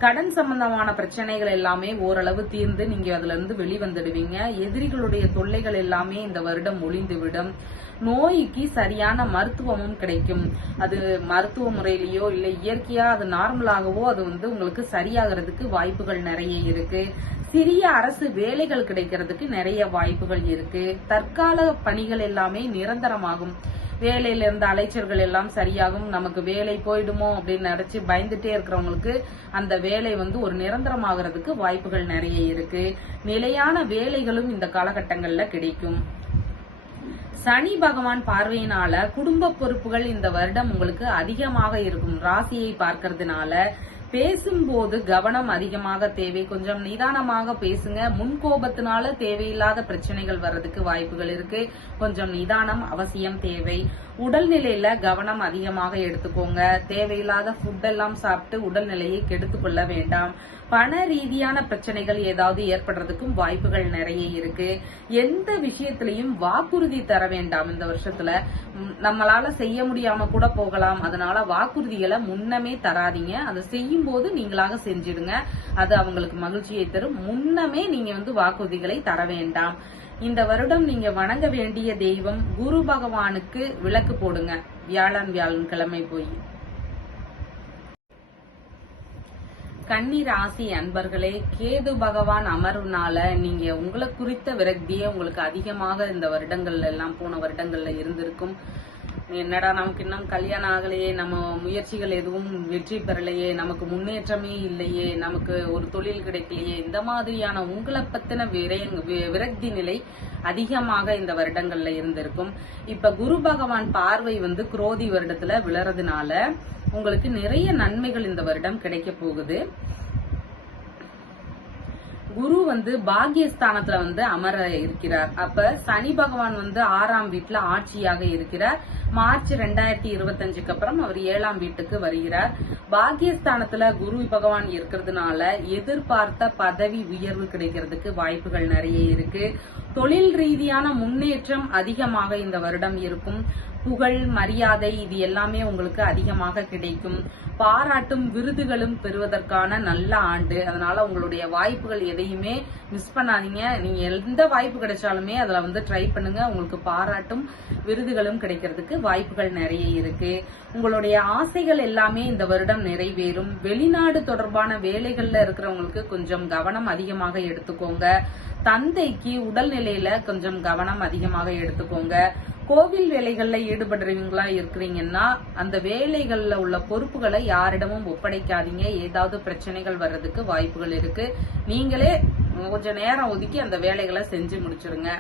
கடன் சம்பந்தமான பிரச்சனைகள் எல்லாமே ஓரளவு தீர்ந்து நீங்க அதுல இருந்து வெளிவந்துடுவீங்க. எதிரிகளுடைய தொல்லைகள் எல்லாமே இந்த வருடம் ஒளிந்துவிடும். நோய்க்கு சரியான மருத்துவமும் கிடைக்கும். அது மருத்துவ முறையிலயோ இல்ல இயற்கையா அது நார்மலாகவோ அது உங்களுக்கு சரியாகிறதுக்கு வாய்ப்புகள் நிறைய இருக்கு. சிறிய அரசு வேலைகள் கிடைக்கிறதுக்கு நிறைய வாய்ப்புகள் இருக்கு. தற்கால பணிகள் எல்லாமே நிரந்தரமாகும். வேலையில இருந்த அலைச்சல்கள் எல்லாம் சரியாகும். நமக்கு வேலை போயிடுமோ அப்படின்னு நினைச்சு பயந்துட்டே இருக்கிறவங்களுக்கு அந்த வேலை ஒரு நிரந்தரமாகிறதுக்கு வாய்ப்புகள் நிறைய இருக்கு. நிலையான வேலைகளும் இந்த காலகட்டங்கள்ல கிடைக்கும். சனி பகவான் பார்வையினால குடும்ப பொறுப்புகள் இந்த வருடம் உங்களுக்கு அதிகமாக இருக்கும். ராசியை பார்க்கறதுனால பேசும்போது கவனம் அதிகமாக தேவை. கொஞ்சம் நிதானமாக பேசுங்க. முன்கோபத்தினால தேவையில்லாத பிரச்சனைகள் வர்றதுக்கு வாய்ப்புகள் இருக்கு. கொஞ்சம் நிதானம் அவசியம் தேவை. உடல்நிலையில கவனம் அதிகமாக எடுத்துக்கோங்க. தேவையில்லாத ஃபுட் எல்லாம் சாப்பிட்டு உடல்நிலையை கெடுத்துக் கொள்ள வேண்டாம். பண ரீதியான பிரச்சனைகள் ஏதாவது ஏற்படுறதுக்கும் வாய்ப்புகள் நிறைய இருக்கு. எந்த விஷயத்திலையும் வாக்குறுதி தர வேண்டாம். இந்த வருஷத்துல நம்மளால செய்ய முடியாம கூட போகலாம். அதனால வாக்குறுதிகளை முன்னமே தராதீங்க. அதை செய்யும் போது நீங்களாக செஞ்சிடுங்க. அது அவங்களுக்கு மகிழ்ச்சியை தரும். முன்னமே நீங்க வாக்குறுதிகளை தர வேண்டாம். இந்த வருடம் நீங்க வணங்க வேண்டிய தெய்வம் குரு பகவானுக்கு விளக்கு போடுங்க. வியாழக்கிழமை போய். கன்னி ராசி அன்பர்களே, கேது பகவான் அமர்வுனால நீங்க உங்களை குறித்த விரக்தியே உங்களுக்கு அதிகமாக இந்த வருடங்கள்ல எல்லாம் போன வருடங்கள்ல இருந்திருக்கும். என்னடா நமக்கு இன்னும் கல்யாணம் ஆகலையே, நம்ம முயற்சிகள் எதுவும் வெற்றி பெறலையே, நமக்கு முன்னேற்றமே இல்லையே, நமக்கு ஒரு தொழில் கிடைக்கலையே, இந்த மாதிரியான உங்களை பத்தின விரக்தி நிலை அதிகமாக இந்த வருடங்கள்ல இருந்திருக்கும். இப்ப குரு பகவான் பார்வை குரோதி வருடத்துல விழறதுனால உங்களுக்கு நிறைய நன்மைகள் இந்த வருடம் கிடைக்க போகுது. குரு பாக்கியஸ்தானத்துல அமர இருக்கிறார். அப்ப சனி பகவான் 6ஆம் வீட்டுல ஆட்சியாக இருக்கிறார். மார்ச் 2025க்கு அப்புறம் அவர் 7ஆம் வீட்டுக்கு வருகிறார். பாக்கியஸ்தானத்துல குரு பகவான் இருக்கிறதுனால எதிர்பார்த்த பதவி உயர்வு கிடைக்கிறதுக்கு வாய்ப்புகள் நிறைய இருக்கு. தொழில் ரீதியான முன்னேற்றம் அதிகமாக இந்த வருடம் இருக்கும். புகழ், மரியாதை இது எல்லாமே உங்களுக்கு அதிகமாக கிடைக்கும். பாராட்டும் விருதுகளும் பெறுவதற்கான நல்ல ஆண்டு. அதனால உங்களுடைய வாய்ப்புகள் எதையுமே மிஸ் பண்ணாதீங்க. நீங்க எந்த வாய்ப்பு கிடைச்சாலுமே அதுல ட்ரை பண்ணுங்க. உங்களுக்கு பாராட்டும் விருதுகளும் கிடைக்கிறதுக்கு வாய்ப்புகள் நிறைய இருக்கு. உங்களுடைய ஆசைகள் எல்லாமே இந்த வருடம் நிறைவேறும். வெளிநாடு தொடர்பான வேலைகள்ல இருக்கிறவங்களுக்கு கொஞ்சம் கவனம் அதிகமாக எடுத்துக்கோங்க. தந்தைக்கு உடல்நிலையில கொஞ்சம் கவனம் அதிகமாக எடுத்துக்கோங்க. கோவில் வேலைகள்ல ஈடுபடுறவங்களா இருக்கிறீங்கன்னா அந்த வேலைகள்ல உள்ள பொறுப்புகளை யாரிடமும் ஒப்படைக்காதீங்க. ஏதாவது பிரச்சனைகள் வர்றதுக்கு வாய்ப்புகள் இருக்கு. நீங்களே கொஞ்சம் நேரம் ஒதுக்கி அந்த வேலைகளை செஞ்சு முடிச்சிருங்க.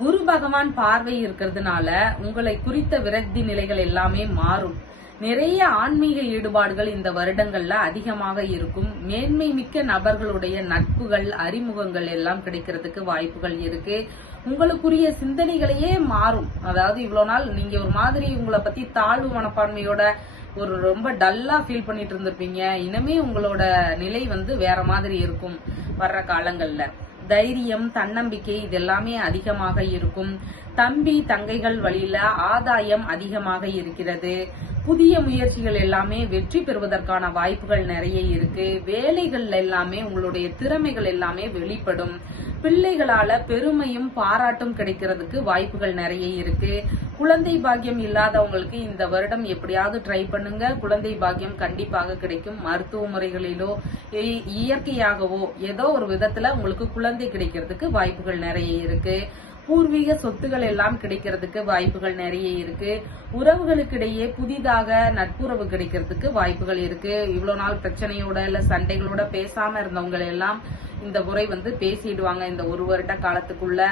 குரு பகவான் பார்வை இருக்கிறதுனால உங்களை குறித்த விரக்தி நிலைகள் எல்லாமே மாறும். நிறைய ஆன்மீக ஈடுபாடுகள் இந்த வருடங்கள்ல அதிகமாக இருக்கும். மேன்மை மிக்க நபர்களுடைய நட்புகள், அறிமுகங்கள் எல்லாம் கிடைக்கிறதுக்கு வாய்ப்புகள் இருக்கு. உங்களுக்குரிய சிந்தனைகளையே மாறும். அதாவது இவ்வளவு நாள் நீங்க ஒரு மாதிரி உங்களை பத்தி தாழ்வு மனப்பான்மையோட ஒரு ரொம்ப டல்லா ஃபீல் பண்ணிட்டு இருந்திருப்பீங்க. இனிமே உங்களோட நிலை வேற மாதிரி இருக்கும். வர்ற காலங்கள்ல தைரியம், தன்னம்பிக்கை இது எல்லாமே அதிகமாக இருக்கும். தம்பி தங்கைகள் வழியில ஆதாயம் அதிகமாக இருக்கிறது. புதிய முயற்சிகள் எல்லாமே வெற்றி பெறுவதற்கான வாய்ப்புகள் நிறைய இருக்கு. வேலைகள் எல்லாமே உங்களுடைய திறமைகள் எல்லாமே வெளிப்படும். பிள்ளைகளால பெருமையும் பாராட்டும் கிடைக்கிறதுக்கு வாய்ப்புகள் நிறைய இருக்கு. குழந்தை பாக்கியம் இல்லாதவங்களுக்கு இந்த வருடம் எப்படியாவது ட்ரை பண்ணுங்க. குழந்தை பாக்கியம் கண்டிப்பாக கிடைக்கும். மருத்துவ முறைகளிலோ இயற்கையாகவோ ஏதோ ஒரு விதத்துல உங்களுக்கு குழந்தை கிடைக்கிறதுக்கு வாய்ப்புகள் நிறைய இருக்கு. பூர்வீக சொத்துகள் எல்லாம் கிடைக்கிறதுக்கு வாய்ப்புகள் நிறைய இருக்கு. உறவுகளுக்கிடையே புதிதாக நட்புறவு கிடைக்கிறதுக்கு வாய்ப்புகள் இருக்கு. இவ்வளவு நாள் பிரச்சனையோட இல்ல சண்டைகளோட பேசாம இருந்தவங்க எல்லாம் இந்த முறை பேசிடுவாங்க. இந்த ஒரு வருட காலத்துக்குள்ள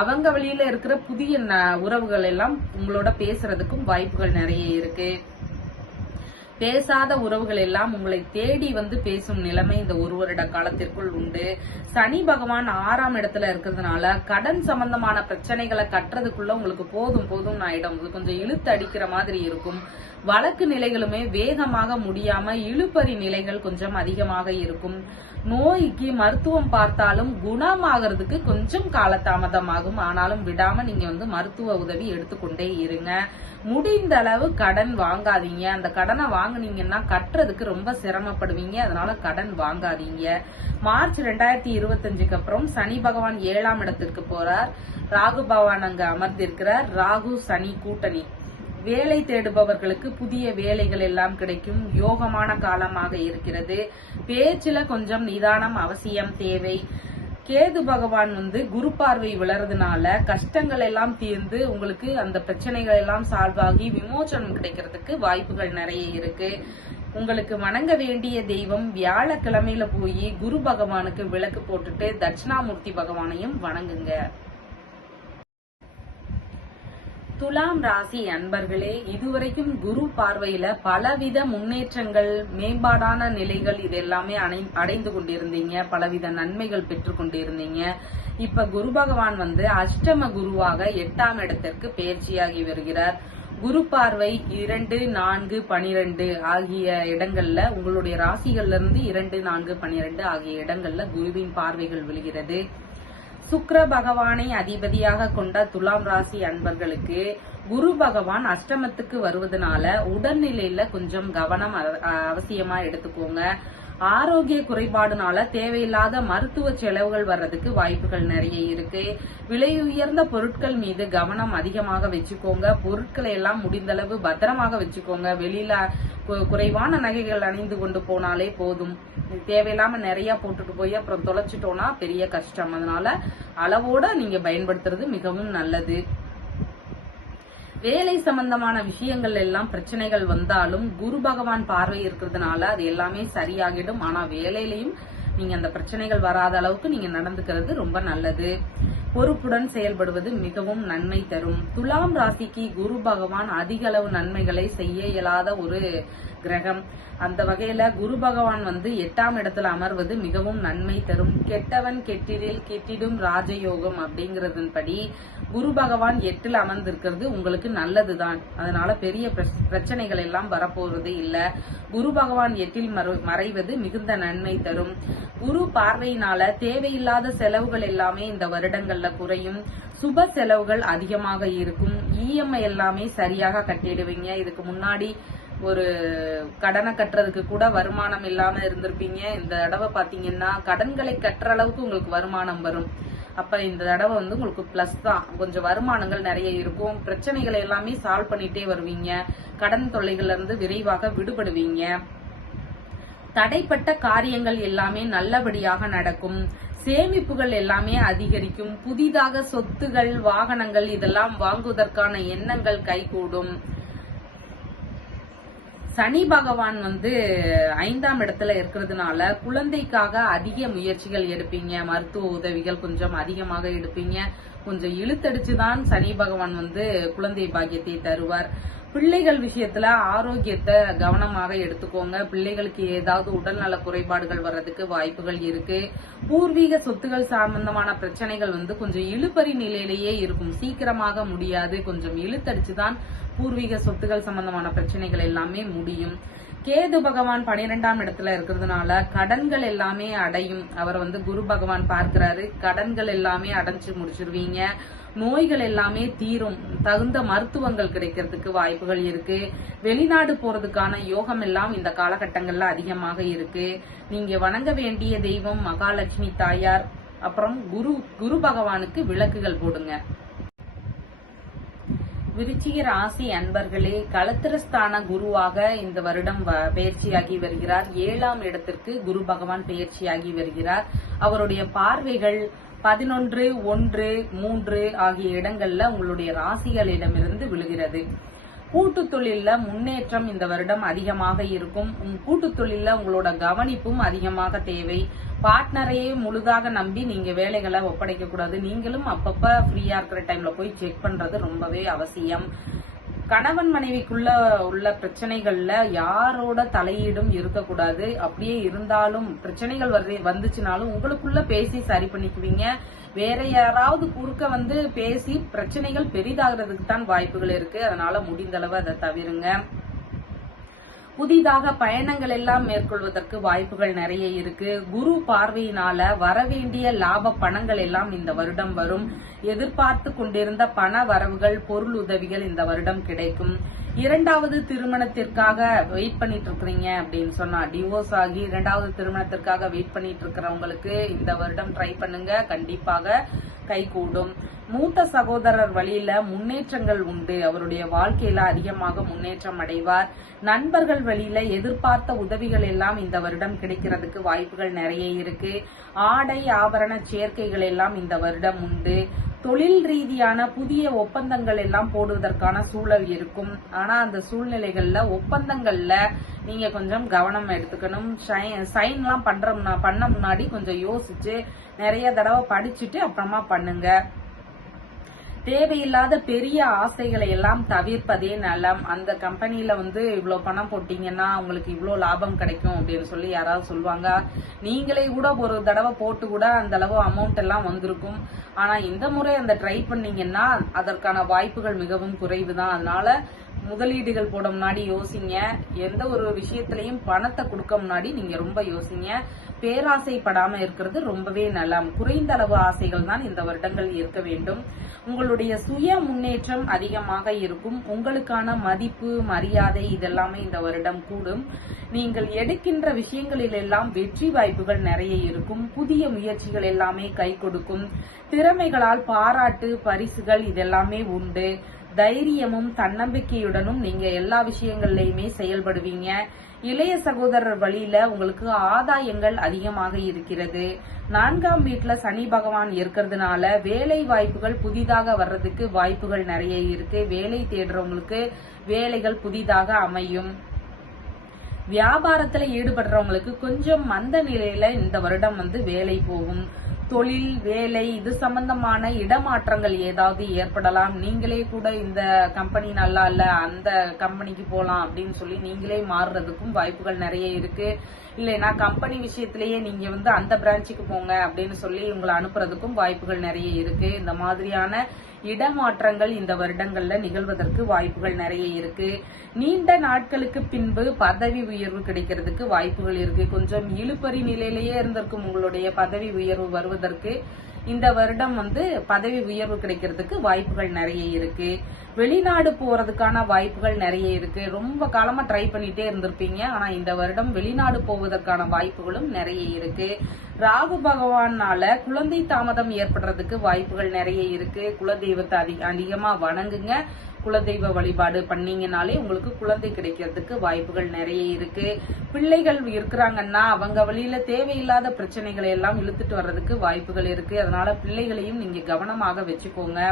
அவங்க வழியில இருக்கிற புதிய உறவுகள் எல்லாம் உங்களோட பேசுறதுக்கும் வாய்ப்புகள் நிறைய இருக்கு. பேசாத உறவுகள் எல்லாம் உங்களை தேடி பேசும் நிலைமை இந்த ஒரு வருட காலத்திற்குள் உண்டு. சனி பகவான் 6ஆம் இடத்துல இருக்கிறதுனால கடன் சம்பந்தமான பிரச்சனைகளை கட்டுறதுக்குள்ள உங்களுக்கு போதும் ஆயிடும். கொஞ்சம் இழுத்து அடிக்கிற மாதிரி இருக்கும். வழக்கு நிலைகளுமே வேகமாக முடியாம இழுபறி நிலைகள் கொஞ்சம் அதிகமாக இருக்கும். நோய்க்கு மருத்துவம் பார்த்தாலும் குணமாகிறதுக்கு கொஞ்சம் காலதாமதமாகும். ஆனாலும் விடாம நீங்க மருத்துவ உதவி எடுத்துக்கொண்டே இருங்க. முடிந்த அளவு கடன் வாங்காதீங்க. அந்த கடனை வாங்குனீங்கன்னா கட்டுறதுக்கு ரொம்ப சிரமப்படுவீங்க. அதனால கடன் வாங்காதீங்க. மார்ச் 2025க்கு அப்புறம் சனி பகவான் 7ஆம் இடத்திற்கு போறார். ராகு பகவான் அங்க அமர்ந்திருக்கிறார். ராகு சனி கூட்டணி. வேலை தேடுபவர்களுக்கு புதிய வேலைகள் எல்லாம் கிடைக்கும். யோகமான காலமாக இருக்கிறது. பேச்சுல கொஞ்சம் நிதானம் அவசியம் தேவை. கேது பகவான் குரு பார்வை விளறதுனால கஷ்டங்கள் எல்லாம் தீர்ந்து உங்களுக்கு அந்த பிரச்சனைகள் எல்லாம் சால்வ் ஆகி விமோசனம் கிடைக்கிறதுக்கு வாய்ப்புகள் நிறைய இருக்கு. உங்களுக்கு வணங்க வேண்டிய தெய்வம் வியாழக்கிழமையில போய் குரு பகவானுக்கு விளக்கு போட்டுட்டு தட்சிணாமூர்த்தி பகவானையும் வணங்குங்க. துலாம் ராசி அன்பர்களே, இதுவரைக்கும் குரு பார்வையில பலவித முன்னேற்றங்கள், மேம்பாடான நிலைகள் இது எல்லாமே அடைந்து கொண்டிருந்தீங்க. பலவித நன்மைகள் பெற்றுக் கொண்டிருந்தீங்க. இப்ப குரு பகவான் அஷ்டம குருவாக 8ஆம் இடத்திற்கு பயிற்சியாகி வருகிறார். குரு பார்வை 2, 4, 12 ஆகிய இடங்கள்ல உங்களுடைய ராசிகள்ல இருந்து 2, 4, 12 ஆகிய இடங்கள்ல குருவின் பார்வைகள் விழுகிறது. சுக்கிர பகவானை அதிபதியாக கொண்ட துலாம் ராசி அன்பர்களுக்கு குரு பகவான் அஷ்டமத்துக்கு வருவதனால உடல்நிலையில கொஞ்சம் கவனம் அவசியமா எடுத்துக்கோங்க. ஆரோக்கிய குறைபாடுனால தேவையில்லாத மருத்துவ செலவுகள் வர்றதுக்கு வாய்ப்புகள் நிறைய இருக்கு. விலை உயர்ந்த பொருட்கள் மீது கவனம் அதிகமாக வச்சுக்கோங்க. பொருட்களை எல்லாம் முடிந்தளவு பத்திரமாக வச்சுக்கோங்க. வெளியில குறைவான நகைகள் அணிந்து கொண்டு போனாலே போதும். தேவையில்லாம நிறைய போட்டுட்டு போய் அப்புறம் தொலைச்சிட்டோம்னா பெரிய கஷ்டம். அதனால அளவோட நீங்க பயன்படுத்துறது மிகவும் நல்லது. வேலை சம்பந்தமான விஷயங்கள் எல்லாம் பிரச்சனைகள் வந்தாலும் குரு பகவான் பார்வை இருக்கிறதுனால அது எல்லாமே சரியாகிடும். ஆனா வேலையிலையும் நீங்க அந்த பிரச்சனைகள் வராத அளவுக்கு நீங்க நடந்துக்கிறது ரொம்ப நல்லது. பொறுப்புடன் செயல்படுவது மிகவும் நன்மை தரும். துலாம் ராசிக்கு குரு பகவான் அதிக அளவு நன்மைகளை செய்ய இயலாத ஒரு கிரகம். அந்த வகையில குரு பகவான் 8ஆம் இடத்துல அமர்வது மிகவும் நன்மை தரும். கெட்டவன் கெட்டிடில் கெட்டிடும் ராஜயோகம் அப்படிங்கறதன்படி குரு பகவான் 8ல் அமர்ந்திருக்கிறது உங்களுக்கு நல்லதுதான். அதனால பெரிய பிரச்சனைகள் எல்லாம் வரப்போறது இல்ல. குரு பகவான் 8ல் மறைவது மிகுந்த நன்மை தரும். குரு பார்வையினால தேவையில்லாத செலவுகள் எல்லாமே இந்த வருடங்கள்ல குறையும். சுப செலவுகள் அதிகமாக இருக்கும். இஎம்ஐ எல்லாமே சரியாக கட்டிடுவீங்க. இதுக்கு முன்னாடி ஒரு கடனை கட்டுறதுக்கு கூட வருமானம் இல்லாம இருந்திருப்பீங்க. இந்த தடவை பாத்தீங்கன்னா கடன்களை கட்டுற அளவுக்கு உங்களுக்கு வருமானம் வரும். அப்ப இந்த தடவை உங்களுக்கு பிளஸ் தான். கொஞ்சம் வருமானங்கள் நிறைய இருக்கும். பிரச்சனைகளை எல்லாமே சால்வ் பண்ணிட்டே வருவீங்க. கடன் தொல்லைகள்ல இருந்து விரைவாக விடுபடுவீங்க. தடைப்பட்ட காரியங்கள் எல்லாமே நல்லபடியாக நடக்கும். சேமிப்புகள் எல்லாமே அதிகரிக்கும். புதிதாக சொத்துகள், வாகனங்கள் இதெல்லாம் வாங்குவதற்கான எண்ணங்கள் கைகூடும். சனி பகவான் 5ஆம் இடத்துல இருக்கிறதுனால குழந்தைக்காக அதிக முயற்சிகள் எடுப்பீங்க. மருத்துவ உதவிகள் கொஞ்சம் அதிகமாக எடுப்பீங்க. கொஞ்சம் இழுத்தடிச்சுதான் சனி பகவான் குழந்தை பாக்கியத்தை தருவார். பிள்ளைகள் விஷயத்துல ஆரோக்கியத்தை கவனமாக எடுத்துக்கோங்க. பிள்ளைகளுக்கு ஏதாவது உடல்நல குறைபாடுகள் வர்றதுக்கு வாய்ப்புகள் இருக்கு. பூர்வீக சொத்துகள் சம்பந்தமான பிரச்சனைகள் கொஞ்சம் இழுபறி நிலையிலேயே இருக்கும். சீக்கிரமாக முடியாது. கொஞ்சம் இழுத்தடிச்சுதான் பூர்வீக சொத்துகள் சம்பந்தமான பிரச்சனைகள் எல்லாமே முடியும். கேது பகவான் 12ஆம் இடத்துல இருக்கிறதுனால கடன்கள் எல்லாமே அடையும். அவர் குரு பகவான் பார்க்கிறாரு. கடன்கள் எல்லாமே அடைஞ்சு முடிச்சிருவீங்க. நோய்கள் எல்லாமே தீரும். தகுந்த மருத்துவங்கள் கிடைக்கிறதுக்கு வாய்ப்புகள் இருக்கு. வெளிநாடு போறதுக்கான யோகம் எல்லாம் இந்த காலகட்டங்கள்ல அதிகமாக இருக்கு. நீங்க வணங்க வேண்டிய தெய்வம் மகாலட்சுமி தாயார். அப்புறம் குரு பகவானுக்கு விளக்குகள் போடுங்க. விருச்சிக ராசி அன்பர்களே, களத்திரஸ்தான குருவாக இந்த வருடம் பயிற்சியாகி வருகிறார். 7ஆம் இடத்திற்கு குரு பகவான் பயிற்சியாகி வருகிறார். அவருடைய பார்வைகள் 11, 1, 3 ஆகிய இடங்கள்ல உங்களுடைய ராசிகளிடமிருந்து விழுகிறது. கூட்டு தொழில முன்னேற்றம் இந்த வருடம் அதிகமாக இருக்கும். கூட்டு தொழில உங்களோட கவனிப்பும் அதிகமாக தேவை. பார்ட்னரையே முழுதாக நம்பி நீங்க வேலைகளை ஒப்படைக்க கூடாது. நீங்களும் அப்பப்ப ஃப்ரீயா இருக்கிற டைம்ல போய் செக் பண்றது ரொம்பவே அவசியம். கணவன் மனைவிக்குள்ள உள்ள பிரச்சனைகள்ல யாரோட தலையீடும் இருக்கக்கூடாது. அப்படியே இருந்தாலும் பிரச்சனைகள் வந்துச்சுனாலும் உங்களுக்குள்ள பேசி சரி பண்ணிக்குவீங்க. வேற யாராவது குறுக்க பேசி பிரச்சனைகள் பெரிதாகிறதுக்கு தான் வாய்ப்புகள் இருக்கு. அதனால முடிந்த அளவு அதை தவிருங்க. புதிதாக பயணங்கள் எல்லாம் மேற்கொள்வதற்கு வாய்ப்புகள் நிறைய இருக்கு. குரு பார்வையினால வரவேண்டிய லாப பணங்கள் எல்லாம் இந்த வருடம் வரும். எதிர்பார்த்து கொண்டிருந்த பண வரவுகள், பொருள் உதவிகள் இந்த வருடம் கிடைக்கும். இரண்டாவது திருமணத்திற்காக வெயிட் பண்ணிட்டு இருக்கிறீங்க அப்படின்னு சொன்னா, டிவோர்ஸ் ஆகி இரண்டாவது திருமணத்திற்காக வெயிட் பண்ணிட்டு இருக்கிறவங்களுக்கு இந்த வருடம் ட்ரை பண்ணுங்க, கண்டிப்பாக கைகூடும். மூத்த சகோதரர் வழியில முன்னேற்றங்கள் உண்டு, அவருடைய வாழ்க்கையில அதிகமாக முன்னேற்றம் அடைவார். நண்பர்கள் வழியில எதிர்பார்த்த உதவிகள் எல்லாம் இந்த வருடம் கிடைக்கிறதுக்கு வாய்ப்புகள் நிறைய இருக்கு. ஆடை ஆபரண சேர்க்கைகள் எல்லாம் இந்த வருடம் உண்டு. தொழில் ரீதியான புதிய ஒப்பந்தங்கள் எல்லாம் போடுவதற்கான சூழல் இருக்கும். ஆனா அந்த சூழ்நிலைகள்ல ஒப்பந்தங்கள்ல நீங்க கொஞ்சம் கவனம் எடுத்துக்கணும். சைன் எல்லாம் பண்ண முன்னாடி கொஞ்சம் யோசிச்சு நிறைய தடவை படிச்சுட்டு அப்புறமா பண்ணுங்க. தேவையில்லாத பெரிய ஆசைகளை எல்லாம் தவிர்ப்பதே நலம். அந்த கம்பெனில இவ்வளவு பணம் போட்டீங்கன்னா உங்களுக்கு இவ்வளவு லாபம் கிடைக்கும் அப்படின்னு சொல்லி யாராவது சொல்லுவாங்க. நீங்களே கூட ஒரு தடவை போட்டு கூட அந்த அளவு அமௌண்ட் எல்லாம் வந்திருக்கும். ஆனா இந்த முறை அந்த ட்ரை பண்ணீங்கன்னா அதற்கான வாய்ப்புகள் மிகவும் குறைவுதான். அதனால முதலீடுகள் போட முன்னாடி யோசிங்க. எந்த ஒரு விஷயத்திலையும் பணத்தை கொடுக்க முன்னாடி நீங்க ரொம்ப யோசிங்க. பேராசைப்படாம இருக்கிறது ரொம்பவே நலம். குறைந்த அளவு ஆசைகள் தான் இந்த வருடங்கள் இருக்க வேண்டும். உங்களுடைய சுய முன்னேற்றம் அதிகமாக இருக்கும். உங்களுக்கான மதிப்பு மரியாதை இதெல்லாமே இந்த வருடம் கூடும். நீங்கள் எடுக்கின்ற விஷயங்களில் எல்லாம் வெற்றி வாய்ப்புகள் நிறைய இருக்கும். புதிய முயற்சிகள் எல்லாமே கை கொடுக்கும். திறமைகளால் பாராட்டு பரிசுகள் இதெல்லாமே உண்டு. தைரியமும் தன்னம்பிக்கையுடனும் நீங்க எல்லா விஷயங்கள்லயுமே செயல்படுவீங்க. இளைய சகோதரர் வழியில உங்களுக்கு ஆதாயங்கள் அதிகமாக இருக்கிறது. 4ஆம் வீட்டுல சனி பகவான் இருக்கிறதுனால வேலை வாய்ப்புகள் புதிதாக வர்றதுக்கு வாய்ப்புகள் நிறைய இருக்கு. வேலை தேடுறவங்களுக்கு வேலைகள் புதிதாக அமையும். வியாபாரத்துல ஈடுபடுறவங்களுக்கு கொஞ்சம் மந்த நிலையில இந்த வருடம் வேலை போகும். தொழில் வேலை இது சம்பந்தமான இடமாற்றங்கள் ஏதாவது ஏற்படலாம். நீங்களே கூட இந்த கம்பெனி நல்லா இல்ல அந்த கம்பெனிக்கு போலாம் அப்படின்னு சொல்லி நீங்களே மாறுறதுக்கும் வாய்ப்புகள் நிறைய இருக்கு. இல்லைன்னா கம்பெனி விஷயத்திலேயே நீங்க அந்த பிரான்ச்சுக்கு போங்க அப்படின்னு சொல்லி உங்களை அனுப்புறதுக்கும் வாய்ப்புகள் நிறைய இருக்கு. இந்த மாதிரியான இடமாற்றங்கள் இந்த வருடங்கள்ல நிகழ்வதற்கு வாய்ப்புகள் நிறைய இருக்கு. நீண்ட நாட்களுக்கு பின்பு பதவி உயர்வு கிடைக்கிறதுக்கு வாய்ப்புகள் இருக்கு. கொஞ்சம் இழுபறி நிலையிலேயே இருந்திருக்கும் உங்களுடைய பதவி உயர்வு வருவதற்கு இந்த வருடம் பதவி உயர்வு கிடைக்கிறதுக்கு வாய்ப்புகள் நிறைய இருக்கு. வெளிநாடு போறதுக்கான வாய்ப்புகள் நிறைய இருக்கு. ரொம்ப காலமா ட்ரை பண்ணிட்டே இருந்திருப்பீங்க. ஆனா இந்த வருடம் வெளிநாடு போவதற்கான வாய்ப்புகளும் நிறைய இருக்கு. ராகு பகவானால குழந்தை தாமதம் ஏற்படுறதுக்கு வாய்ப்புகள் நிறைய இருக்கு. குலதெய்வத்தை அதிகமா வணங்குங்க. குலதெய்வ வழிபாடு பண்ணீங்கனாலே உங்களுக்கு குழந்தை கிடைக்கிறதுக்கு வாய்ப்புகள் நிறைய இருக்கு. பிள்ளைகள் இருக்கிறாங்கன்னா அவங்க வழியில தேவையில்லாத பிரச்சனைகளை எல்லாம் இழுத்துட்டு வர்றதுக்கு வாய்ப்புகள் இருக்கு. அதனால பிள்ளைகளையும் நீங்க கவனமாக வச்சுக்கோங்க.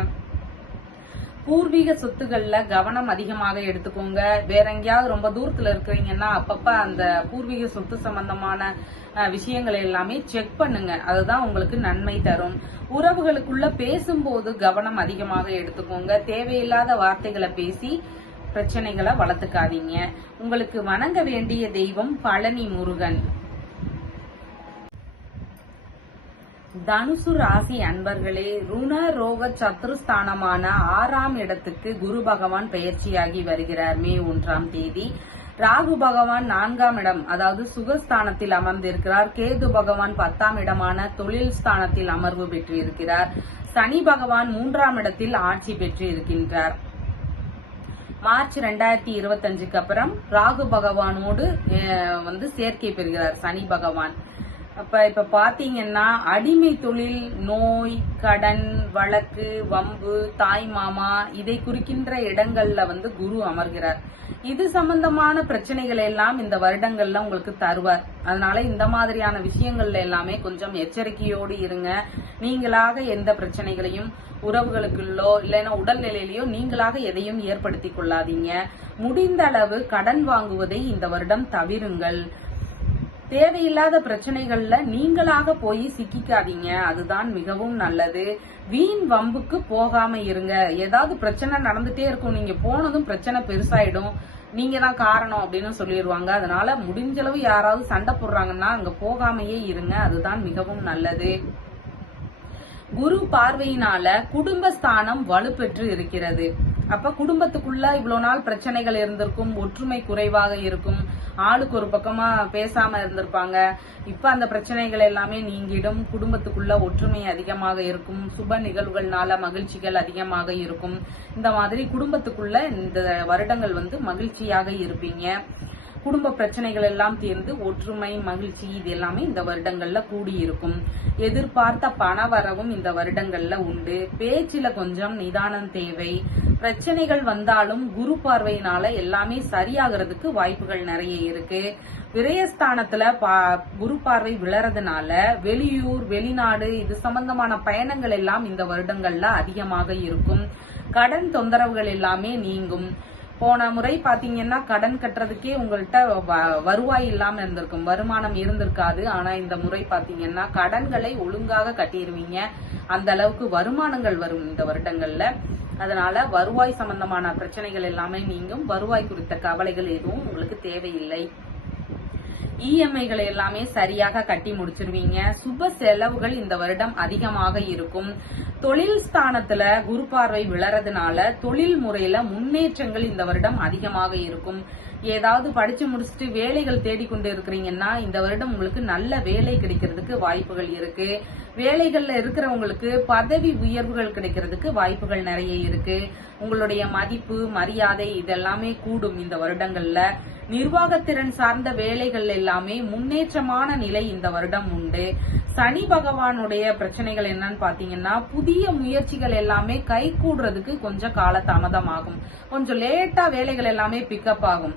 பூர்வீக சொத்துகள்ல கவனம் அதிகமாக எடுத்துக்கோங்க. வேற எங்கேயாவது ரொம்ப தூரத்துல இருக்கிறீங்கன்னா அப்பப்ப அந்த பூர்வீக சொத்து சம்பந்தமான விஷயங்களை எல்லாமே செக் பண்ணுங்க. அதுதான் உங்களுக்கு நன்மை தரும். உறவுகளுக்குள்ள பேசும்போது கவனம் அதிகமாக எடுத்துக்கோங்க. தேவையில்லாத வார்த்தைகளை பேசி பிரச்சனைகளை வளர்த்துக்காதீங்க. உங்களுக்கு வணங்க வேண்டிய தெய்வம் பழனி முருகன். தனுசு ராசி அன்பர்களே, ருண ரோக சத்ருஸ்தானமான 6ஆம் இடத்துக்கு குரு பகவான் பெயர்ச்சியாகி வருகிறார் மே 1ஆம் தேதி. ராகு பகவான் 4ஆம் இடம் அதாவது சுகஸ்தானத்தில் அமர்ந்திருக்கிறார். கேது பகவான் 10ஆம் இடமான தொழில் ஸ்தானத்தில் அமர்வு பெற்றிருக்கிறார். சனி பகவான் 3ஆம் இடத்தில் ஆட்சி பெற்று இருக்கின்றார். மார்ச் 2025க்கு அப்புறம் ராகு பகவானோடு சேர்க்கை பெறுகிறார் சனி பகவான். இப்ப பாத்தீங்கன்னா அடிமை தொழில், நோய், கடன், வழக்கு, வம்பு, தாய் மாமா இதை குறிக்கின்ற இடங்கள்ல குரு அமர்கிறார். இது சம்பந்தமான பிரச்சனைகள் எல்லாம் இந்த வருடங்கள்ல உங்களுக்கு தருவார். அதனால இந்த மாதிரியான விஷயங்கள்ல எல்லாமே கொஞ்சம் எச்சரிக்கையோடு இருங்க. நீங்களாக எந்த பிரச்சனைகளையும் உறவுகளுக்குள்ளோ இல்லைன்னா உடல்நிலையிலயோ நீங்களாக எதையும் ஏற்படுத்திக் கொள்ளாதீங்க. முடிந்த அளவு கடன் வாங்குவதை இந்த வருடம் தவிருங்கள். தேவையில்லாத பிரச்சனைகள்ல நீங்களாக போய் சிக்கிக்காதீங்க. அதுதான் மிகவும் நல்லது. வீண் வம்புக்கு போகாம இருங்க. ஏதாவது பிரச்சனை நடந்துட்டே இருக்கும். நீங்க போனதும் பிரச்சனை பெருசாயிடும். நீங்க தான் காரணம் அப்படின்னு சொல்லிடுவாங்க. அதனால முடிஞ்சளவு யாராவது சண்டை போடுறாங்கன்னா அங்க போகாமையே இருங்க. அதுதான் மிகவும் நல்லது. குரு பார்வையினால குடும்பஸ்தானம் வலுப்பெற்று இருக்கிறது. அப்ப குடும்பத்துக்குள்ள இவ்வளவு நாள் பிரச்சனைகள் இருந்திருக்கும், ஒற்றுமை குறைவாக இருக்கும், ஆளுக்கு ஒரு பக்கமா பேசாம இருந்திருப்பாங்க. இப்ப அந்த பிரச்சனைகள் எல்லாமே நீங்கிடும், குடும்பத்துக்குள்ள ஒற்றுமை அதிகமாக இருக்கும், சுப நிகழ்வுகள்னால மகிழ்ச்சிகள் அதிகமாக இருக்கும். இந்த மாதிரி குடும்பத்துக்குள்ள இந்த வருடங்கள் மகிழ்ச்சியாக இருப்பீங்க. குடும்ப பிரச்சனைகள் எல்லாம் தீர்ந்து ஒற்றுமை மகிழ்ச்சி இது எல்லாமே இந்த வருடங்கள்ல கூடி இருக்கும். எதிர்பார்த்த பண வரவும் இந்த வருடங்கள்ல உண்டு. பேச்சில கொஞ்சம் நிதானம் தேவை. பிரச்சனைகள் வந்தாலும் குரு பார்வையினால எல்லாமே சரியாகிறதுக்கு வாய்ப்புகள் நிறைய இருக்கு. விரயஸ்தானத்துல குரு பார்வை விழறதுனால வெளியூர் வெளிநாடு இது சம்பந்தமான பயணங்கள் எல்லாம் இந்த வருடங்கள்ல அதிகமாக இருக்கும். கடன் தொந்தரவுகள் எல்லாமே நீங்கும். போன முறை பாத்தீங்கன்னா கடன் கட்டுறதுக்கே உங்கள்கிட்ட வருவாய் இல்லாம இருந்திருக்கும், வருமானம் இருந்திருக்காது. ஆனா இந்த முறை பாத்தீங்கன்னா கடன்களை ஒழுங்காக கட்டிடுவீங்க, அந்த அளவுக்கு வருமானங்கள் வரும் இந்த வருடங்கள்ல. அதனால வருவாய் சம்பந்தமான பிரச்சனைகள் எல்லாமே நீங்கும். வருவாய் குறித்த கவலைகள் எதுவும் உங்களுக்கு தேவையில்லை. இஎம்ஐகளை எல்லாமே சரியாக கட்டி முடிச்சிருவீங்க. சுப செலவுகள் இந்த வருடம் அதிகமாக இருக்கும். தொழில் ஸ்தானத்துல குரு பார்வை விழறதுனால தொழில் முறையில முன்னேற்றங்கள் இந்த வருடம் அதிகமாக இருக்கும். ஏதாவது படிச்சு முடிச்சுட்டு வேலைகள் தேடிக்கொண்டு இருக்கிறீங்கன்னா இந்த வருடம் உங்களுக்கு நல்ல வேலை கிடைக்கிறதுக்கு வாய்ப்புகள் இருக்கு. வேலைகள்ல இருக்கிறவங்களுக்கு பதவி உயர்வுகள் கிடைக்கிறதுக்கு வாய்ப்புகள் நிறைய இருக்கு. உங்களுடைய மதிப்பு மரியாதை இதெல்லாமே கூடும் இந்த வருடங்கள்ல. நிர்வாகத்திறன் சார்ந்த வேலைகள் எல்லாமே முன்னேற்றமான நிலை இந்த வருடம் உண்டு. சனி பகவானுடைய பிரச்சனைகள் என்னன்னு பாத்தீங்கன்னா புதிய முயற்சிகள் எல்லாமே கை கூடுறதுக்கு கொஞ்சம் கால தாமதமாகும். கொஞ்சம் லேட்டா வேலைகள் எல்லாமே பிக்கப் ஆகும்.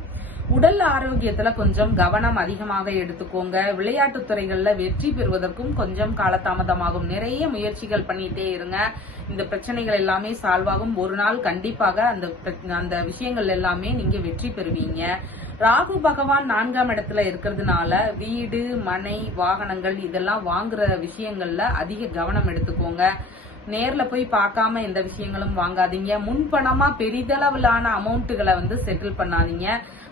உடல் ஆரோக்கியத்துல கொஞ்சம் கவனம் அதிகமாக எடுத்துக்கோங்க. விளையாட்டுத் துறைகள்ல வெற்றி பெறுவதற்கும் கொஞ்சம் காலதாமதமாகும். நிறைய முயற்சிகள் பண்ணிட்டே இருங்க. இந்த பிரச்சனைகள் எல்லாமே சால்வ் ஆகும். ஒரு நாள் கண்டிப்பாக அந்த விஷயங்கள் எல்லாமே நீங்க வெற்றி பெறுவீங்க. ராகு பகவான் 4ஆம் இடத்துல இருக்கிறதுனால வீடு மனை வாகனங்கள் இதெல்லாம் வாங்குற விஷயங்கள்ல அதிக கவனம் எடுத்துக்கோங்க. நேர்ல போய் பார்க்காம எந்த விஷயங்களும் வாங்காதீங்க. முன்பணமா பெரிதளவிலான அமௌண்ட்டுகளை செட்டில் பண்ணாதீங்க.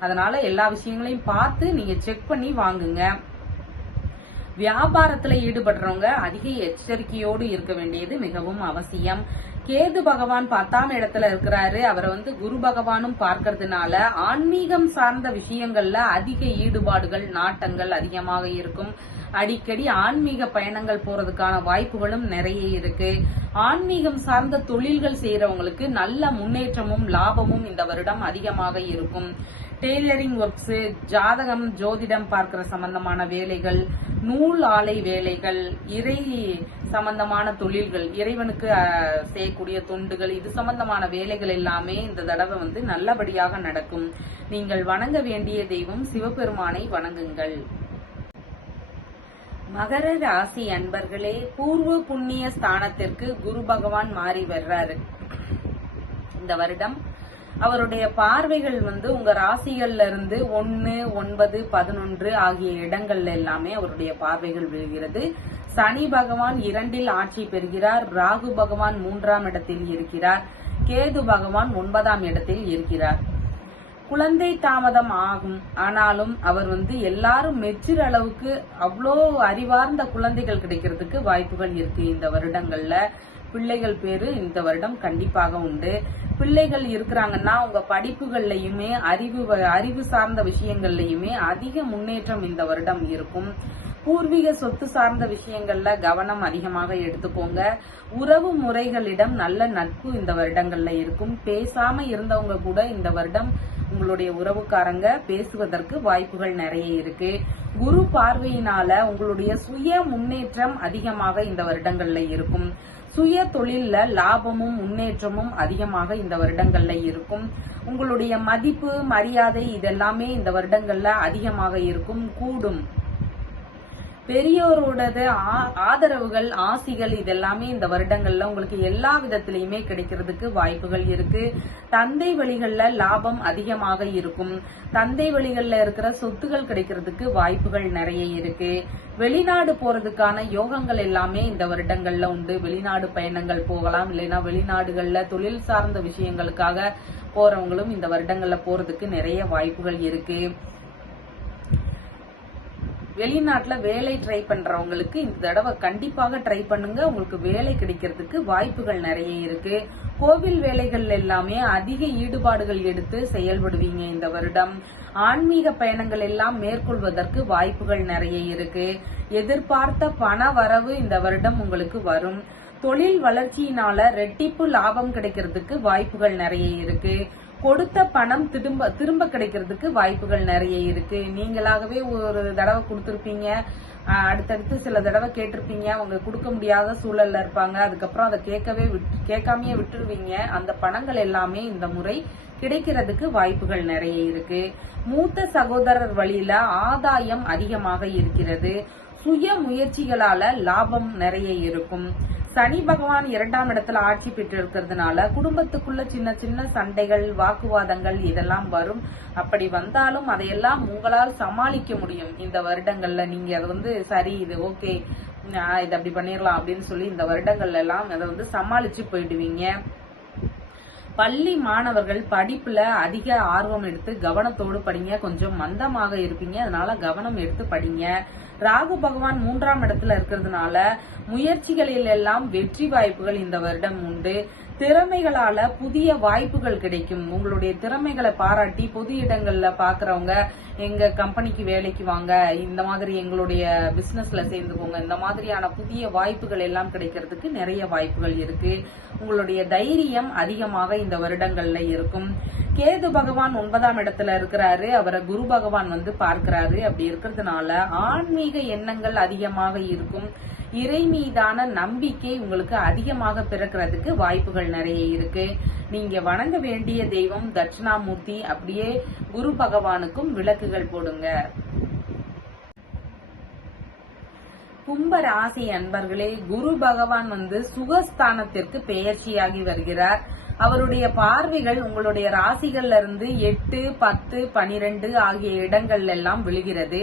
அதனால எல்லா விஷயங்களையும் பார்த்து நீங்க செக் பண்ணி வாங்குங்க. வியாபாரத்துல ஈடுபடுறவங்க அதிக எச்சரிக்கையோடு இருக்க வேண்டியது மிகவும் அவசியம். கேது பகவான் 10ஆம் இடத்துல இருக்கிறாரு. அவரை குரு பகவானும் பார்க்கறதுனால ஆன்மீகம் சார்ந்த விஷயங்கள்ல அதிக ஈடுபாடுகள் நாட்டங்கள் அதிகமாக இருக்கும். அடிக்கடி ஆன்மீக பயணங்கள் போறதுக்கான வாய்ப்புகளும் நிறைய இருக்கு. ஆன்மீகம் சார்ந்த தொழில்கள் செய்யறவங்களுக்கு நல்ல முன்னேற்றமும் லாபமும் இந்த வருடம் அதிகமாக இருக்கும். டெய்லரிங் ஒர்க்ஸ், ஜாதகம் ஜோதிடம் பார்க்கிற சம்பந்தமான வேலைகள், நூல் ஆலை வேலைகள், இறை சம்பந்தமான தொழில்கள், இறைவனுக்கு செய்யக்கூடிய தொண்டுகள் இது சம்பந்தமான வேலைகள் எல்லாமே இந்த தடவை நல்லபடியாக நடக்கும். நீங்கள் வணங்க வேண்டிய தெய்வம் சிவபெருமானை வணங்குங்கள். மகர ராசி அன்பர்களே, பூர்வ புண்ணிய ஸ்தானத்திற்கு குரு பகவான் மாறி வர்றாரு. இந்த வருடம் அவருடைய பார்வைகள் உங்க ராசிகள்ல இருந்து 1, 9, 11 ஆகிய இடங்கள்ல எல்லாமே அவருடைய பார்வைகள் விழுகிறது. சனி பகவான் 2இல் ஆட்சி பெறுகிறார். ராகு பகவான் 3ஆம் இடத்தில் இருக்கிறார். கேது பகவான் 9ஆம் இடத்தில் இருக்கிறார். குழந்தை தாமதம் ஆகும். ஆனாலும் அவர் எல்லாரும் மெச்சுற அளவுக்கு அவ்வளோ அறிவார்ந்த குழந்தைகள் கிடைக்கிறதுக்கு வாய்ப்புகள் இருக்கு. இந்த வருடங்கள்ல பிள்ளைகள் பேரு இந்த வருடம் கண்டிப்பாக உண்டு. பிள்ளைகள் இருக்கிறாங்கன்னா உங்க படிப்புகள்லயுமே அறிவு சார்ந்த விஷயங்கள்லயுமே அதிக முன்னேற்றம் இந்த வருடம் இருக்கும். பூர்வீக சொத்து சார்ந்த விஷயங்கள்ல கவனம் அதிகமாக எடுத்துக்கோங்க. உறவு முறைகளிடம் நல்ல நட்பு இந்த வருடங்கள்ல இருக்கும். பேசாம இருந்தவங்க கூட இந்த வருடம் உங்களுடைய உறவுக்காரங்க பேசுவதற்கு வாய்ப்புகள் நிறைய இருக்கு. குரு பார்வையினால உங்களுடைய சுய முன்னேற்றம் அதிகமாக இந்த வருடங்கள்ல இருக்கும். சுய தொழில்ல லாபமும் முன்னேற்றமும் அதிகமாக இந்த வருடங்கள்ல இருக்கும். உங்களுடைய மதிப்பு மரியாதை இதெல்லாமே இந்த வருடங்கள்ல அதிகமாக இருக்கும், கூடும். பெரியோரோட ஆதரவுகள் ஆசிகள் இதெல்லாமே இந்த வருடங்கள்ல உங்களுக்கு எல்லா விதத்திலயுமே கிடைக்கிறதுக்கு வாய்ப்புகள் இருக்கு. தந்தை வழிகள்ல லாபம் அதிகமாக இருக்கும். தந்தை வழிகள்ல இருக்கிற சொத்துகள் கிடைக்கிறதுக்கு வாய்ப்புகள் நிறைய இருக்கு. வெளிநாடு போறதுக்கான யோகங்கள் எல்லாமே இந்த வருடங்கள்ல உண்டு. வெளிநாடு பயணங்கள் போகலாம், இல்லைன்னா வெளிநாடுகள்ல தொழில் சார்ந்த விஷயங்களுக்காக போறவங்களும் இந்த வருடங்கள்ல போறதுக்கு நிறைய வாய்ப்புகள் இருக்கு. வெளிநாட்டுல வேலை ட்ரை பண்றவங்களுக்கு இந்த தடவை கண்டிப்பாக ட்ரை பண்ணுங்க. உங்களுக்கு வேலை கிடைக்கிறதுக்கு வாய்ப்புகள் நிறைய இருக்கு. கோவில் வேலைகள் எல்லாமே அதிக ஈடுபாடுகள் எடுத்து செயல்படுவீங்க இந்த வருடம். ஆன்மீக பயணங்கள் எல்லாம் மேற்கொள்வதற்கு வாய்ப்புகள் நிறைய இருக்கு. எதிர்பார்த்த பண வரவு இந்த வருடம் உங்களுக்கு வரும். தொழில் வளர்ச்சியினால ரெட்டிப்பு லாபம் கிடைக்கிறதுக்கு வாய்ப்புகள் நிறைய இருக்கு. கொடுத்த பணம் திரும்ப கிடைக்கிறதுக்கு வாய்ப்புகள் நிறைய இருக்கு. நீங்களாகவே ஒரு தடவை கொடுத்திருப்பீங்க, அடுத்தடுத்து சில தடவை கேட்டிருப்பீங்க, அவங்க கொடுக்க முடியாத சூழல்ல இருப்பாங்க. அதுக்கப்புறம் அதை கேட்காமையே விட்டுருவீங்க. அந்த பணங்கள் எல்லாமே இந்த முறை கிடைக்கிறதுக்கு வாய்ப்புகள் நிறைய இருக்கு. மூத்த சகோதரர் வழியில ஆதாயம் அதிகமாக இருக்கிறது. சுய முயற்சிகளால லாபம் நிறைய இருக்கும். சனி பகவான் 2ஆம் இடத்துல ஆட்சி பெற்று இருக்கிறதுனால குடும்பத்துக்குள்ள சின்ன சின்ன சண்டைகள், வாக்குவாதங்கள் இதெல்லாம் வரும். அப்படி வந்தாலும் அதையெல்லாம் உங்களால் சமாளிக்க முடியும் இந்த வருடங்கள்ல. நீங்க அதை சரி, இது ஓகே, இது அப்படி பண்ணிடலாம் அப்படின்னு சொல்லி இந்த வருடங்கள்ல எல்லாம் அதை சமாளிச்சு போயிடுவீங்க. பள்ளி மாணவர்கள் படிப்புல அதிக ஆர்வம் எடுத்து கவனத்தோடு படிங்க. கொஞ்சம் மந்தமாக இருப்பீங்க, அதனால கவனம் எடுத்து படிங்க. ராகு பகவான் 3ஆம் இடத்துல இருக்கிறதுனால முயற்சிகளில் எல்லாம் வெற்றி வாய்ப்புகள் இந்த வருடம் உண்டு. திறமைகளால புதிய வாய்ப்புகள் கிடைக்கும். உங்களுடைய திறமைகளை பாராட்டி பொது இடங்கள்ல பாக்குறவங்க எங்க கம்பெனிக்கு வேலைக்கு வாங்க, இந்த மாதிரி எங்களுடைய பிசினஸ்ல சேர்ந்துக்கோங்க, இந்த மாதிரியான புதிய வாய்ப்புகள் எல்லாம் கிடைக்கிறதுக்கு நிறைய வாய்ப்புகள் இருக்கு. உங்களுடைய தைரியம் அதிகமாக இந்த வருடங்கள்ல இருக்கும். கேது பகவான் 9ஆம் இடத்துல இருக்கிறாரு. அவரை குரு பகவான் பார்க்கிறாரு. அப்படி இருக்கிறதுனால ஆன்மீக எண்ணங்கள் அதிகமாக இருக்கும். இறை மீதான நம்பிக்கை உங்களுக்கு அதிகமாக பிறக்கிறதுக்கு வாய்ப்புகள் நிறைய இருக்கு. நீங்க வணங்க வேண்டிய தெய்வம் தட்சிணாமூர்த்தி. அப்படியே குரு பகவானுக்கும் விளக்குகள் போடுங்க. கும்ப ராசி அன்பர்களே, குரு பகவான் சுகஸ்தானத்திற்கு பெயர்ச்சியாகி வருகிறார். அவருடைய பார்வைகள் உங்களுடைய ராசிகள்ல இருந்து 8, 10, 12 ஆகிய இடங்கள்ல எல்லாம் விழுகிறது.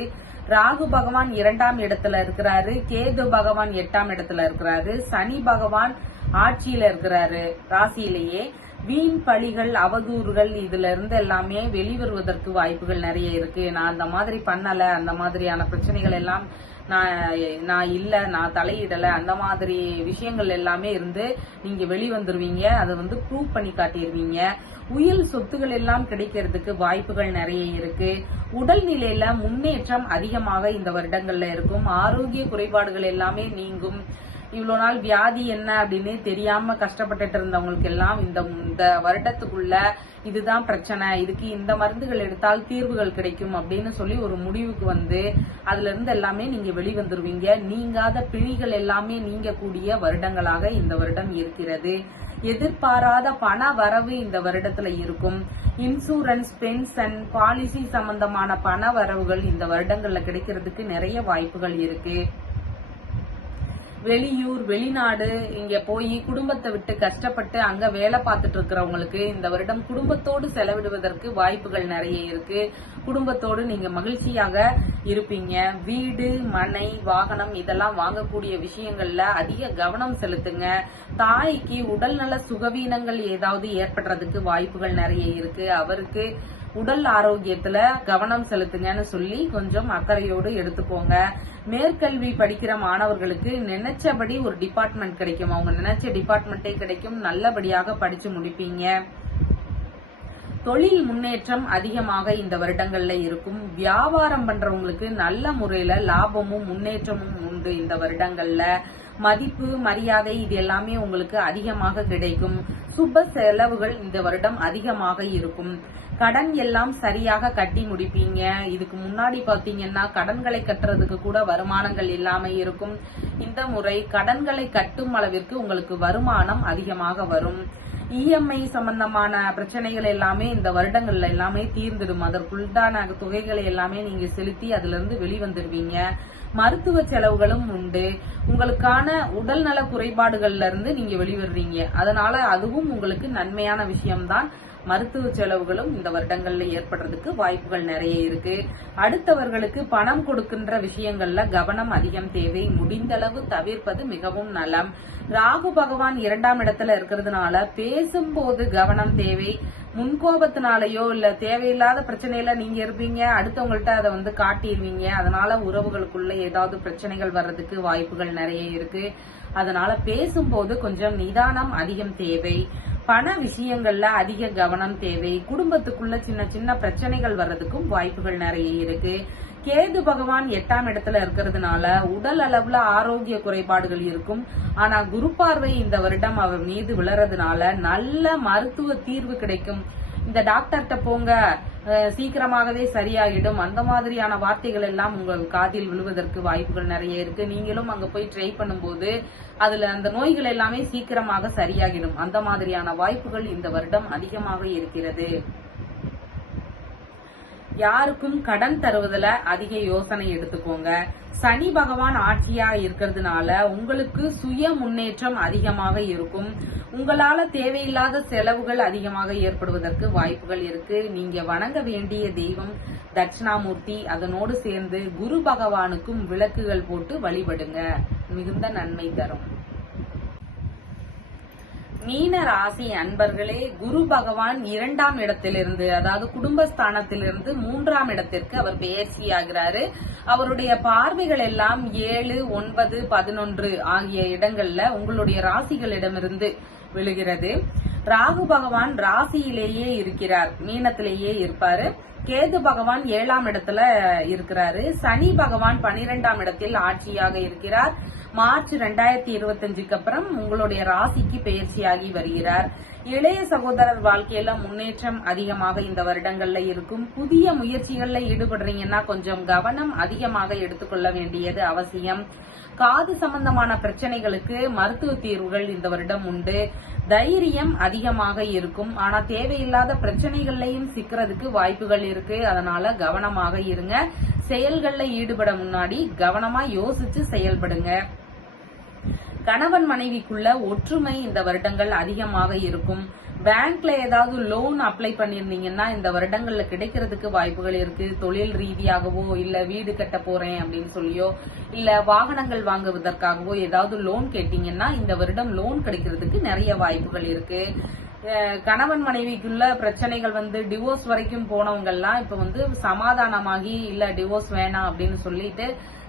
ராகு பகவான் 2ஆம் இடத்துல இருக்கிறாரு. கேது பகவான் 8ஆம் இடத்துல இருக்கிறாரு. சனி பகவான் ஆட்சியில இருக்கிறாரு ராசியிலேயே. வீண் பழிகள், அவதூறுகள் இதுல இருந்து எல்லாமே வெளிவருவதற்கு வாய்ப்புகள் நிறைய இருக்கு. நான் அந்த மாதிரி பண்ணல, அந்த மாதிரியான பிரச்சனைகள் எல்லாம் நான் தலையிடல, அந்த மாதிரி விஷயங்கள் எல்லாமே இருந்து நீங்க வெளிவந்துருவீங்க. அதை ப்ரூவ் பண்ணி காட்டிடுவீங்க. உயில் சொத்துகள் எல்லாம் கிடைக்கிறதுக்கு வாய்ப்புகள் நிறைய இருக்கு. உடல்நிலையில முன்னேற்றம் அதிகமாக இந்த வருடங்கள்ல இருக்கும். ஆரோக்கிய குறைபாடுகள் எல்லாமே நீங்கும். இவ்வளவு நாள் வியாதி என்ன அப்படின்னு தெரியாம கஷ்டப்பட்டுட்டு இருந்தவங்களுக்கு எல்லாம் இந்த வருடத்துக்குள்ள இதுதான் பிரச்சனை, இதுக்கு இந்த மருந்துகள் எடுத்தால் தீர்வுகள் கிடைக்கும் அப்படின்னு சொல்லி ஒரு முடிவுக்கு அதுல இருந்து எல்லாமே நீங்க வெளிவந்துருவீங்க. நீங்காத பிணிகள் எல்லாமே நீங்கக்கூடிய வருடங்களாக இந்த வருடம் இருக்கிறது. எதிர்பாராத பண வரவு இந்த வருடத்துல இருக்கும். இன்சூரன்ஸ், பென்ஷன், பாலிசி சம்பந்தமான பண வரவுகள் இந்த வருடங்கள்ல கிடைக்கிறதுக்கு நிறைய வாய்ப்புகள் இருக்கு. வெளியூர், வெளிநாடு இங்க போய் குடும்பத்தை விட்டு கஷ்டப்பட்டு அங்க வேலை பார்த்துட்டு இருக்கிறவங்களுக்கு இந்த வருடம் குடும்பத்தோடு செலவிடுவதற்கு வாய்ப்புகள் நிறைய இருக்கு. குடும்பத்தோடு நீங்க மகிழ்ச்சியாக இருப்பீங்க. வீடு, மனை, வாகனம் இதெல்லாம் வாங்கக்கூடிய விஷயங்கள்ல அதிக கவனம் செலுத்துங்க. தாய்க்கு உடல்நல சுகவீனங்கள் ஏதாவது ஏற்படுறதுக்கு வாய்ப்புகள் நிறைய இருக்கு. அவருக்கு உடல் ஆரோக்கியத்துல கவனம் செலுத்துங்கன்னு சொல்லி கொஞ்சம் அக்கறையோடு எடுத்துக்கோங்க. மேற்கல்வி படிக்கிற மாணவர்களுக்கு நினைச்சபடி ஒரு டிபார்ட்மெண்ட் கிடைக்கும். அவங்க நினைச்ச டிபார்ட்மெண்டே கிடைக்கும். நல்லபடியாக படிச்சு முடிப்பீங்க. தொழில் முன்னேற்றம் அதிகமாக இந்த வருடங்கள்ல இருக்கும். வியாபாரம் பண்றவங்களுக்கு நல்ல முறையில லாபமும் முன்னேற்றமும் உண்டு இந்த வருடங்கள்ல. மதிப்பு, மரியாதை இது எல்லாமே உங்களுக்கு அதிகமாக கிடைக்கும். சுப செலவுகள் இந்த வருடம் அதிகமாக இருக்கும். கடன் எல்லாம் சரியாக கட்டி முடிப்பீங்க. இதுக்கு முன்னாடி பாத்தீங்கன்னா கடன்களை கட்டுறதுக்கு கூட வருமானங்கள் இல்லாம இருக்கும். இந்த முறை கடன்களை கட்டும் அளவிற்கு உங்களுக்கு வருமானம் அதிகமாக வரும். இஎம்ஐ சம்பந்தமான பிரச்சனைகள் எல்லாமே இந்த வருடங்கள்ல எல்லாமே தீர்ந்துடும். அதற்குள்ளான தொகைகளை எல்லாமே நீங்க செலுத்தி அதுல இருந்து வெளிவந்துருவீங்க. மருத்துவ செலவுகளும் உண்டு. உங்களுக்கான உடல் நல குறைபாடுகள்ல இருந்து நீங்க வெளிவருவீங்க. அதனால அதுவும் உங்களுக்கு நன்மையான விஷயம்தான். மருத்துவ செலவுகளும் இந்த வருடங்கள்ல ஏற்படுறதுக்கு வாய்ப்புகள் நிறைய இருக்கு. அடுத்தவர்களுக்கு பணம் கொடுக்கின்ற விஷயங்கள்ல கவனம் அதிகம் தேவை. முடிந்தளவு தவிர்ப்பது மிகவும் நலம். ராகு பகவான் 2ஆம் இடத்துல இருக்கிறதுனால பேசும்போது கவனம் தேவை. முன்கோபத்தினாலேயோ இல்ல தேவையில்லாத பிரச்சனையில நீங்க இருப்பீங்க, அடுத்தவங்கள்ட்ட அதை காட்டிடுவீங்க. அதனால உறவுகளுக்குள்ள ஏதாவது பிரச்சனைகள் வர்றதுக்கு வாய்ப்புகள் நிறைய இருக்கு. அதனால பேசும்போது கொஞ்சம் நிதானம் அதிகம் தேவை. பண விஷயங்கள்ல அதிக கவனம் தேவை. குடும்பத்துக்குள்ள சின்ன சின்ன பிரச்சனைகள் வர்றதுக்கும் வாய்ப்புகள் நிறைய இருக்கு. கேது பகவான் 8ஆம் இடத்துல இருக்கிறதுனால உடல் அளவுல ஆரோக்கிய குறைபாடுகள் இருக்கும். ஆனா குரு பார்வை இந்த வருடம் அவர் மீது விழறதுனால நல்ல மருத்துவ தீர்வு கிடைக்கும். இந்த டாக்டர்கிட்ட போங்க, சீக்கிரமாகவே சரியாகிடும், அந்த மாதிரியான வார்த்தைகள் எல்லாம் உங்கள் காதில் விழுவதற்கு வாய்ப்புகள் நிறைய இருக்கு. நீங்களும் அங்க போய் ட்ரை பண்ணும்போது அதுல அந்த நோய்கள் எல்லாமே சீக்கிரமாக சரியாகிடும். அந்த மாதிரியான வாய்ப்புகள் இந்த வருடம் அதிகமாக இருக்கிறது. யாருக்கும் கடன் தருவதில் அதிக யோசனை எடுத்துக்கோங்க. சனி பகவான் ஆட்சியா இருக்கிறதுனால உங்களுக்கு சுய முன்னேற்றம் அதிகமாக இருக்கும். உங்களால தேவையில்லாத செலவுகள் அதிகமாக ஏற்படுவதற்கு வாய்ப்புகள் இருக்கு. நீங்க வணங்க வேண்டிய தெய்வம் தட்சிணாமூர்த்தி. அதனோடு சேர்ந்து குரு பகவானுக்கும் விளக்குகள் போட்டு வழிபடுங்க, மிகுந்த நன்மை தரும். மீன ராசி அன்பர்களே, குரு பகவான் 2ஆம் இடத்திலிருந்து, அதாவது குடும்பஸ்தானத்திலிருந்து 3ஆம் இடத்திற்கு அவர் பெயர்ச்சியாகிறாரு. அவருடைய பார்வைகள் எல்லாம் 7, 9, 11 ஆகிய இடங்கள்ல உங்களுடைய ராசிகளிடமிருந்து விழுகிறது. ராகு பகவான் ராசியிலேயே இருக்கிறார், மீனத்திலேயே இருப்பாரு. கேது பகவான் 7ஆம் இடத்துல இருக்கிறாரு. சனி பகவான் 12ஆம் இடத்தில் ஆட்சியாக இருக்கிறார். மார்ச் 2025க்கு அப்புறம் உங்களுடைய ராசிக்கு பெயர்ச்சியாகி வருகிறார். இளைய சகோதரர் வாழ்க்கையில முன்னேற்றம் அதிகமாக இந்த வருடங்கள்ல இருக்கும். புதிய முயற்சிகள்ல ஈடுபடுறீங்கன்னா கொஞ்சம் கவனம் அதிகமாக எடுத்துக்கொள்ள வேண்டியது அவசியம். காது சம்பந்தமான பிரச்சனைகளுக்கு மருத்துவ தீர்வுகள் இந்த வருடம் உண்டு. தைரியம் அதிகமாக இருக்கும். ஆனா தேவையில்லாத பிரச்சனைகள்லயும் சிக்கிறதுக்கு வாய்ப்புகள் இருக்கு. அதனால கவனமாக இருங்க. செயல்கள்ல ஈடுபட முன்னாடி கவனமா யோசிச்சு செயல்படுங்க. கணவன் மனைவிக்குள்ள ஒற்றுமை இந்த வருடங்கள் அதிகமாக இருக்கும். பேங்க்ல ஏதாவது லோன் அப்ளை பண்ணிருந்தீங்கன்னா இந்த வருடங்கள்ல கிடைக்கிறதுக்கு வாய்ப்புகள் இருக்கு. தொழில் ரீதியாகவோ இல்ல வீடு கட்ட போறேன் அப்படின்னு சொல்லியோ இல்ல வாகனங்கள் வாங்குவதற்காகவோ ஏதாவது லோன் கேட்டீங்கன்னா இந்த வருடம் லோன் கிடைக்கிறதுக்கு நிறைய வாய்ப்புகள் இருக்கு. கணவன் மனைவிக்குள்ள பிரச்சனைகள் டிவோர்ஸ் வரைக்கும் போனவங்க எல்லாம் இப்ப சமாதானமாகி இல்ல டிவோர்ஸ் வேணாம் அப்படின்னு சொல்லிட்டு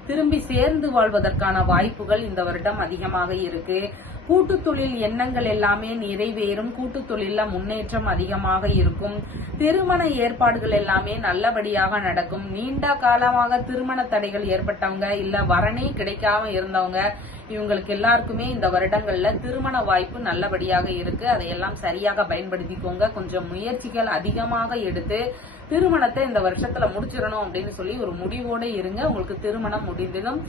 திரும்பி சேர்ந்து வாழ்வதற்கான வாய்ப்புகள் இந்த வருடம் அதிகமாக இருக்கு. கூட்டு தொழில் எண்ணங்கள் எல்லாமே நிறைவேறும். கூட்டு தொழில முன்னேற்றம் அதிகமாக இருக்கும். திருமண ஏற்பாடுகள் எல்லாமே நல்லபடியாக நடக்கும். நீண்ட காலமாக திருமண தடைகள் ஏற்பட்டவங்க இல்ல வரனே கிடைக்காம இருந்தவங்க இவங்களுக்கு எல்லாருக்குமே இந்த வருடங்கள்ல திருமண வாய்ப்பு நல்லபடியாக இருக்கு. அதையெல்லாம் சரியாக பயன்படுத்திக்கோங்க. கொஞ்சம் முயற்சிகள் அதிகமாக எடுத்து திருமணத்தை இந்த வருஷத்துல முடிச்சிடணும் அப்படின்னு சொல்லி ஒரு முடிவோட இருங்க. உங்களுக்கு திருமணம் முடிந்திடும்.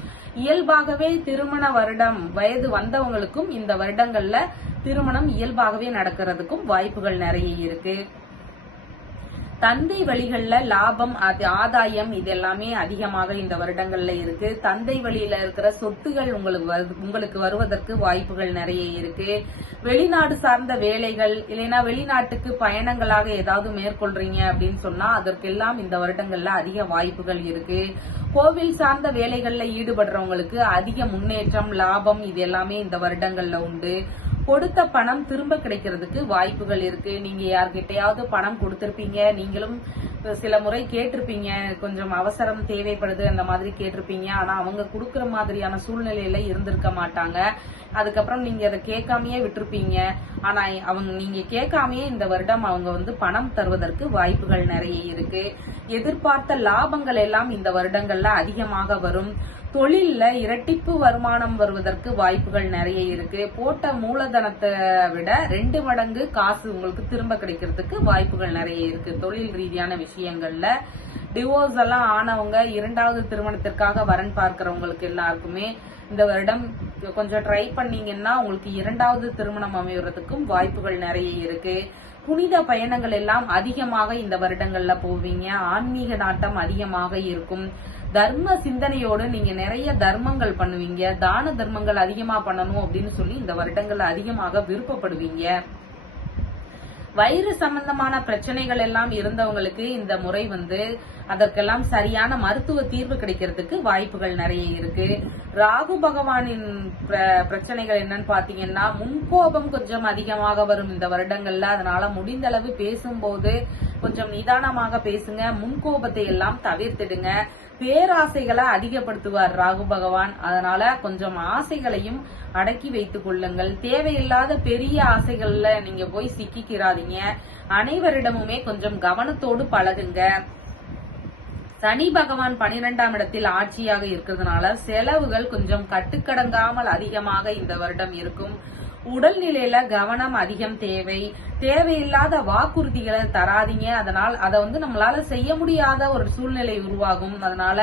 இயல்பாகவே திருமண வருடம் வயது வந்தவங்களுக்கும் இந்த வருடங்கள்ல திருமணம் இயல்பாகவே நடக்கிறதுக்கும் வாய்ப்புகள் நிறைய இருக்கு. தந்தை வழிகள்ல லாபம் ஆதாயம் இது எல்லாமே அதிகமாக இந்த வருடங்கள்ல இருக்கு. தந்தை வழியில இருக்கிற சொத்துகள் உங்களுக்கு வருவதற்கு வாய்ப்புகள் நிறைய இருக்கு. வெளிநாடு சார்ந்த வேலைகள் இல்லைன்னா வெளிநாட்டுக்கு பயணங்களாக ஏதாவது மேற்கொள்றீங்க அப்படின்னு சொன்னா அதற்கெல்லாம் இந்த வருடங்கள்ல அதிக வாய்ப்புகள் இருக்கு. கோவில் சார்ந்த வேலைகள்ல ஈடுபடுறவங்களுக்கு அதிக முன்னேற்றம் லாபம் இது எல்லாமே இந்த வருடங்கள்ல உண்டு. கொடுத்த பணம் திரும்ப கிடைக்கிறதுக்கு வாய்ப்புகள் இருக்கு. நீங்க யார்கிட்டயாவது பணம் கொடுத்திருப்பீங்க, நீங்களும் சில முறை கேட்டிருப்பீங்க, கொஞ்சம் அவசரம் தேவைப்படுது அந்த மாதிரி கேட்டிருப்பீங்க. ஆனா அவங்க கொடுக்கற மாதிரியான சூழ்நிலையில இருந்திருக்க மாட்டாங்க. அதுக்கப்புறம் நீங்க அதை கேட்காமயே விட்டுருப்பீங்க. ஆனா நீங்க கேட்காமயே இந்த வருடம் அவங்க பணம் தருவதற்கு வாய்ப்புகள் நிறைய இருக்கு. எதிர்பார்த்த லாபங்கள் எல்லாம் இந்த வருடங்கள்ல அதிகமாக வரும். தொழில்ல இரட்டிப்பு வருமானம் வருவதற்கு வாய்ப்புகள் நிறைய இருக்கு. போட்ட மூலதனத்தை விட 2 மடங்கு காசு உங்களுக்கு திரும்ப கிடைக்கிறதுக்கு வாய்ப்புகள் நிறைய இருக்கு. தொழில் ரீதியான விஷயங்கள்ல டிவோர்ஸ் எல்லாம் ஆனவங்க 2வது திருமணத்திற்காக வரன் பார்க்கிறவங்களுக்கு எல்லாருக்குமே இந்த வருடம் கொஞ்சம் ட்ரை பண்ணீங்கன்னா உங்களுக்கு 2வது திருமணம் அமைவதற்கும் வாய்ப்புகள் நிறைய இருக்கு. புனித பயணங்கள் எல்லாம் அதிகமாக இந்த வருடங்கள்ல போவீங்க. ஆன்மீக நாட்டம் அதிகமாக இருக்கும். தர்ம சிந்தனையோடு நீங்க நிறைய தர்மங்கள் பண்ணுவீங்க. தான தர்மங்கள் அதிகமா பண்ணணும் அப்படின்னு சொல்லி இந்த வருடங்கள்ல அதிகமாக விருப்பப்படுவீங்க. வயிறு சம்பந்தமான பிரச்சனைகள் எல்லாம் இருந்தவங்களுக்கு இந்த முறை அதற்கெல்லாம் சரியான மருத்துவ தீர்வு கிடைக்கிறதுக்கு வாய்ப்புகள் நிறைய இருக்கு. ராகு பகவானின் பிரச்சனைகள் என்னன்னு பாத்தீங்கன்னா, முன்கோபம் கொஞ்சம் அதிகமாக வரும் இந்த வருடங்கள்ல. அதனால முடிந்த அளவு பேசும்போது கொஞ்சம் நிதானமாக பேசுங்க. முன்கோபத்தை எல்லாம் தவிர்த்திடுங்க. பேராசைகளை அதிகப்படுத்துவார் ராகு பகவான். அதனால கொஞ்சம் ஆசைகளையும் அடக்கி வைத்துக் கொள்ளுங்கள். தேவையில்லாத பெரிய ஆசைகள்ல நீங்க போய் சிக்கிக்கிறாதீங்க. அனைவரிடமுமே கொஞ்சம் கவனத்தோடு பழகுங்க. சனி பகவான் 12ஆம் இடத்தில் ஆட்சியாக இருக்கிறதுனால செலவுகள் கொஞ்சம் கட்டுக்கடங்காமல் அதிகமாக இந்த வருடம் இருக்கும். உடல்நிலையில கவனம் அதிகம் தேவை. தேவையில்லாத வாக்குறுதிகளை தராதீங்க. அதனால் அதை நம்மளால செய்ய முடியாத ஒரு சூழ்நிலை உருவாகும். அதனால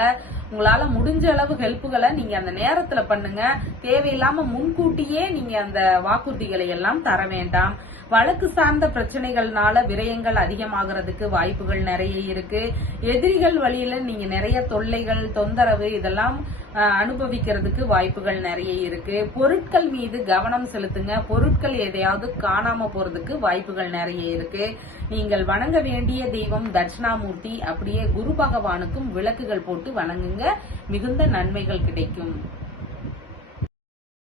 உங்களால முடிஞ்ச அளவு ஹெல்ப்புகளை நீங்க அந்த நேரத்துல பண்ணுங்க. தேவையில்லாம முன்கூட்டியே நீங்க அந்த வாக்குறுதிகளை எல்லாம் தர வேண்டாம். வழக்கு சார்ந்த பிரச்சனைகள்னால விரயங்கள் அதிகமாகிறதுக்கு வாய்ப்புகள் நிறைய இருக்கு. எதிரிகள் வழியில நீங்க நிறைய தொல்லைகள், தொந்தரவு இதெல்லாம் அனுபவிக்கிறதுக்கு வாய்ப்புகள் நிறைய இருக்கு. பொருட்கள் மீது கவனம் செலுத்துங்க. பொருட்கள் எதையாவது காணாம போறதுக்கு வாய்ப்புகள் நிறைய இருக்கு. நீங்கள் வணங்க வேண்டிய தெய்வம் தட்சிணாமூர்த்தி. அப்படியே குரு பகவானுக்கும் விளக்குகள் போட்டு வணங்குங்க. மிகுந்த நன்மைகள் கிடைக்கும்.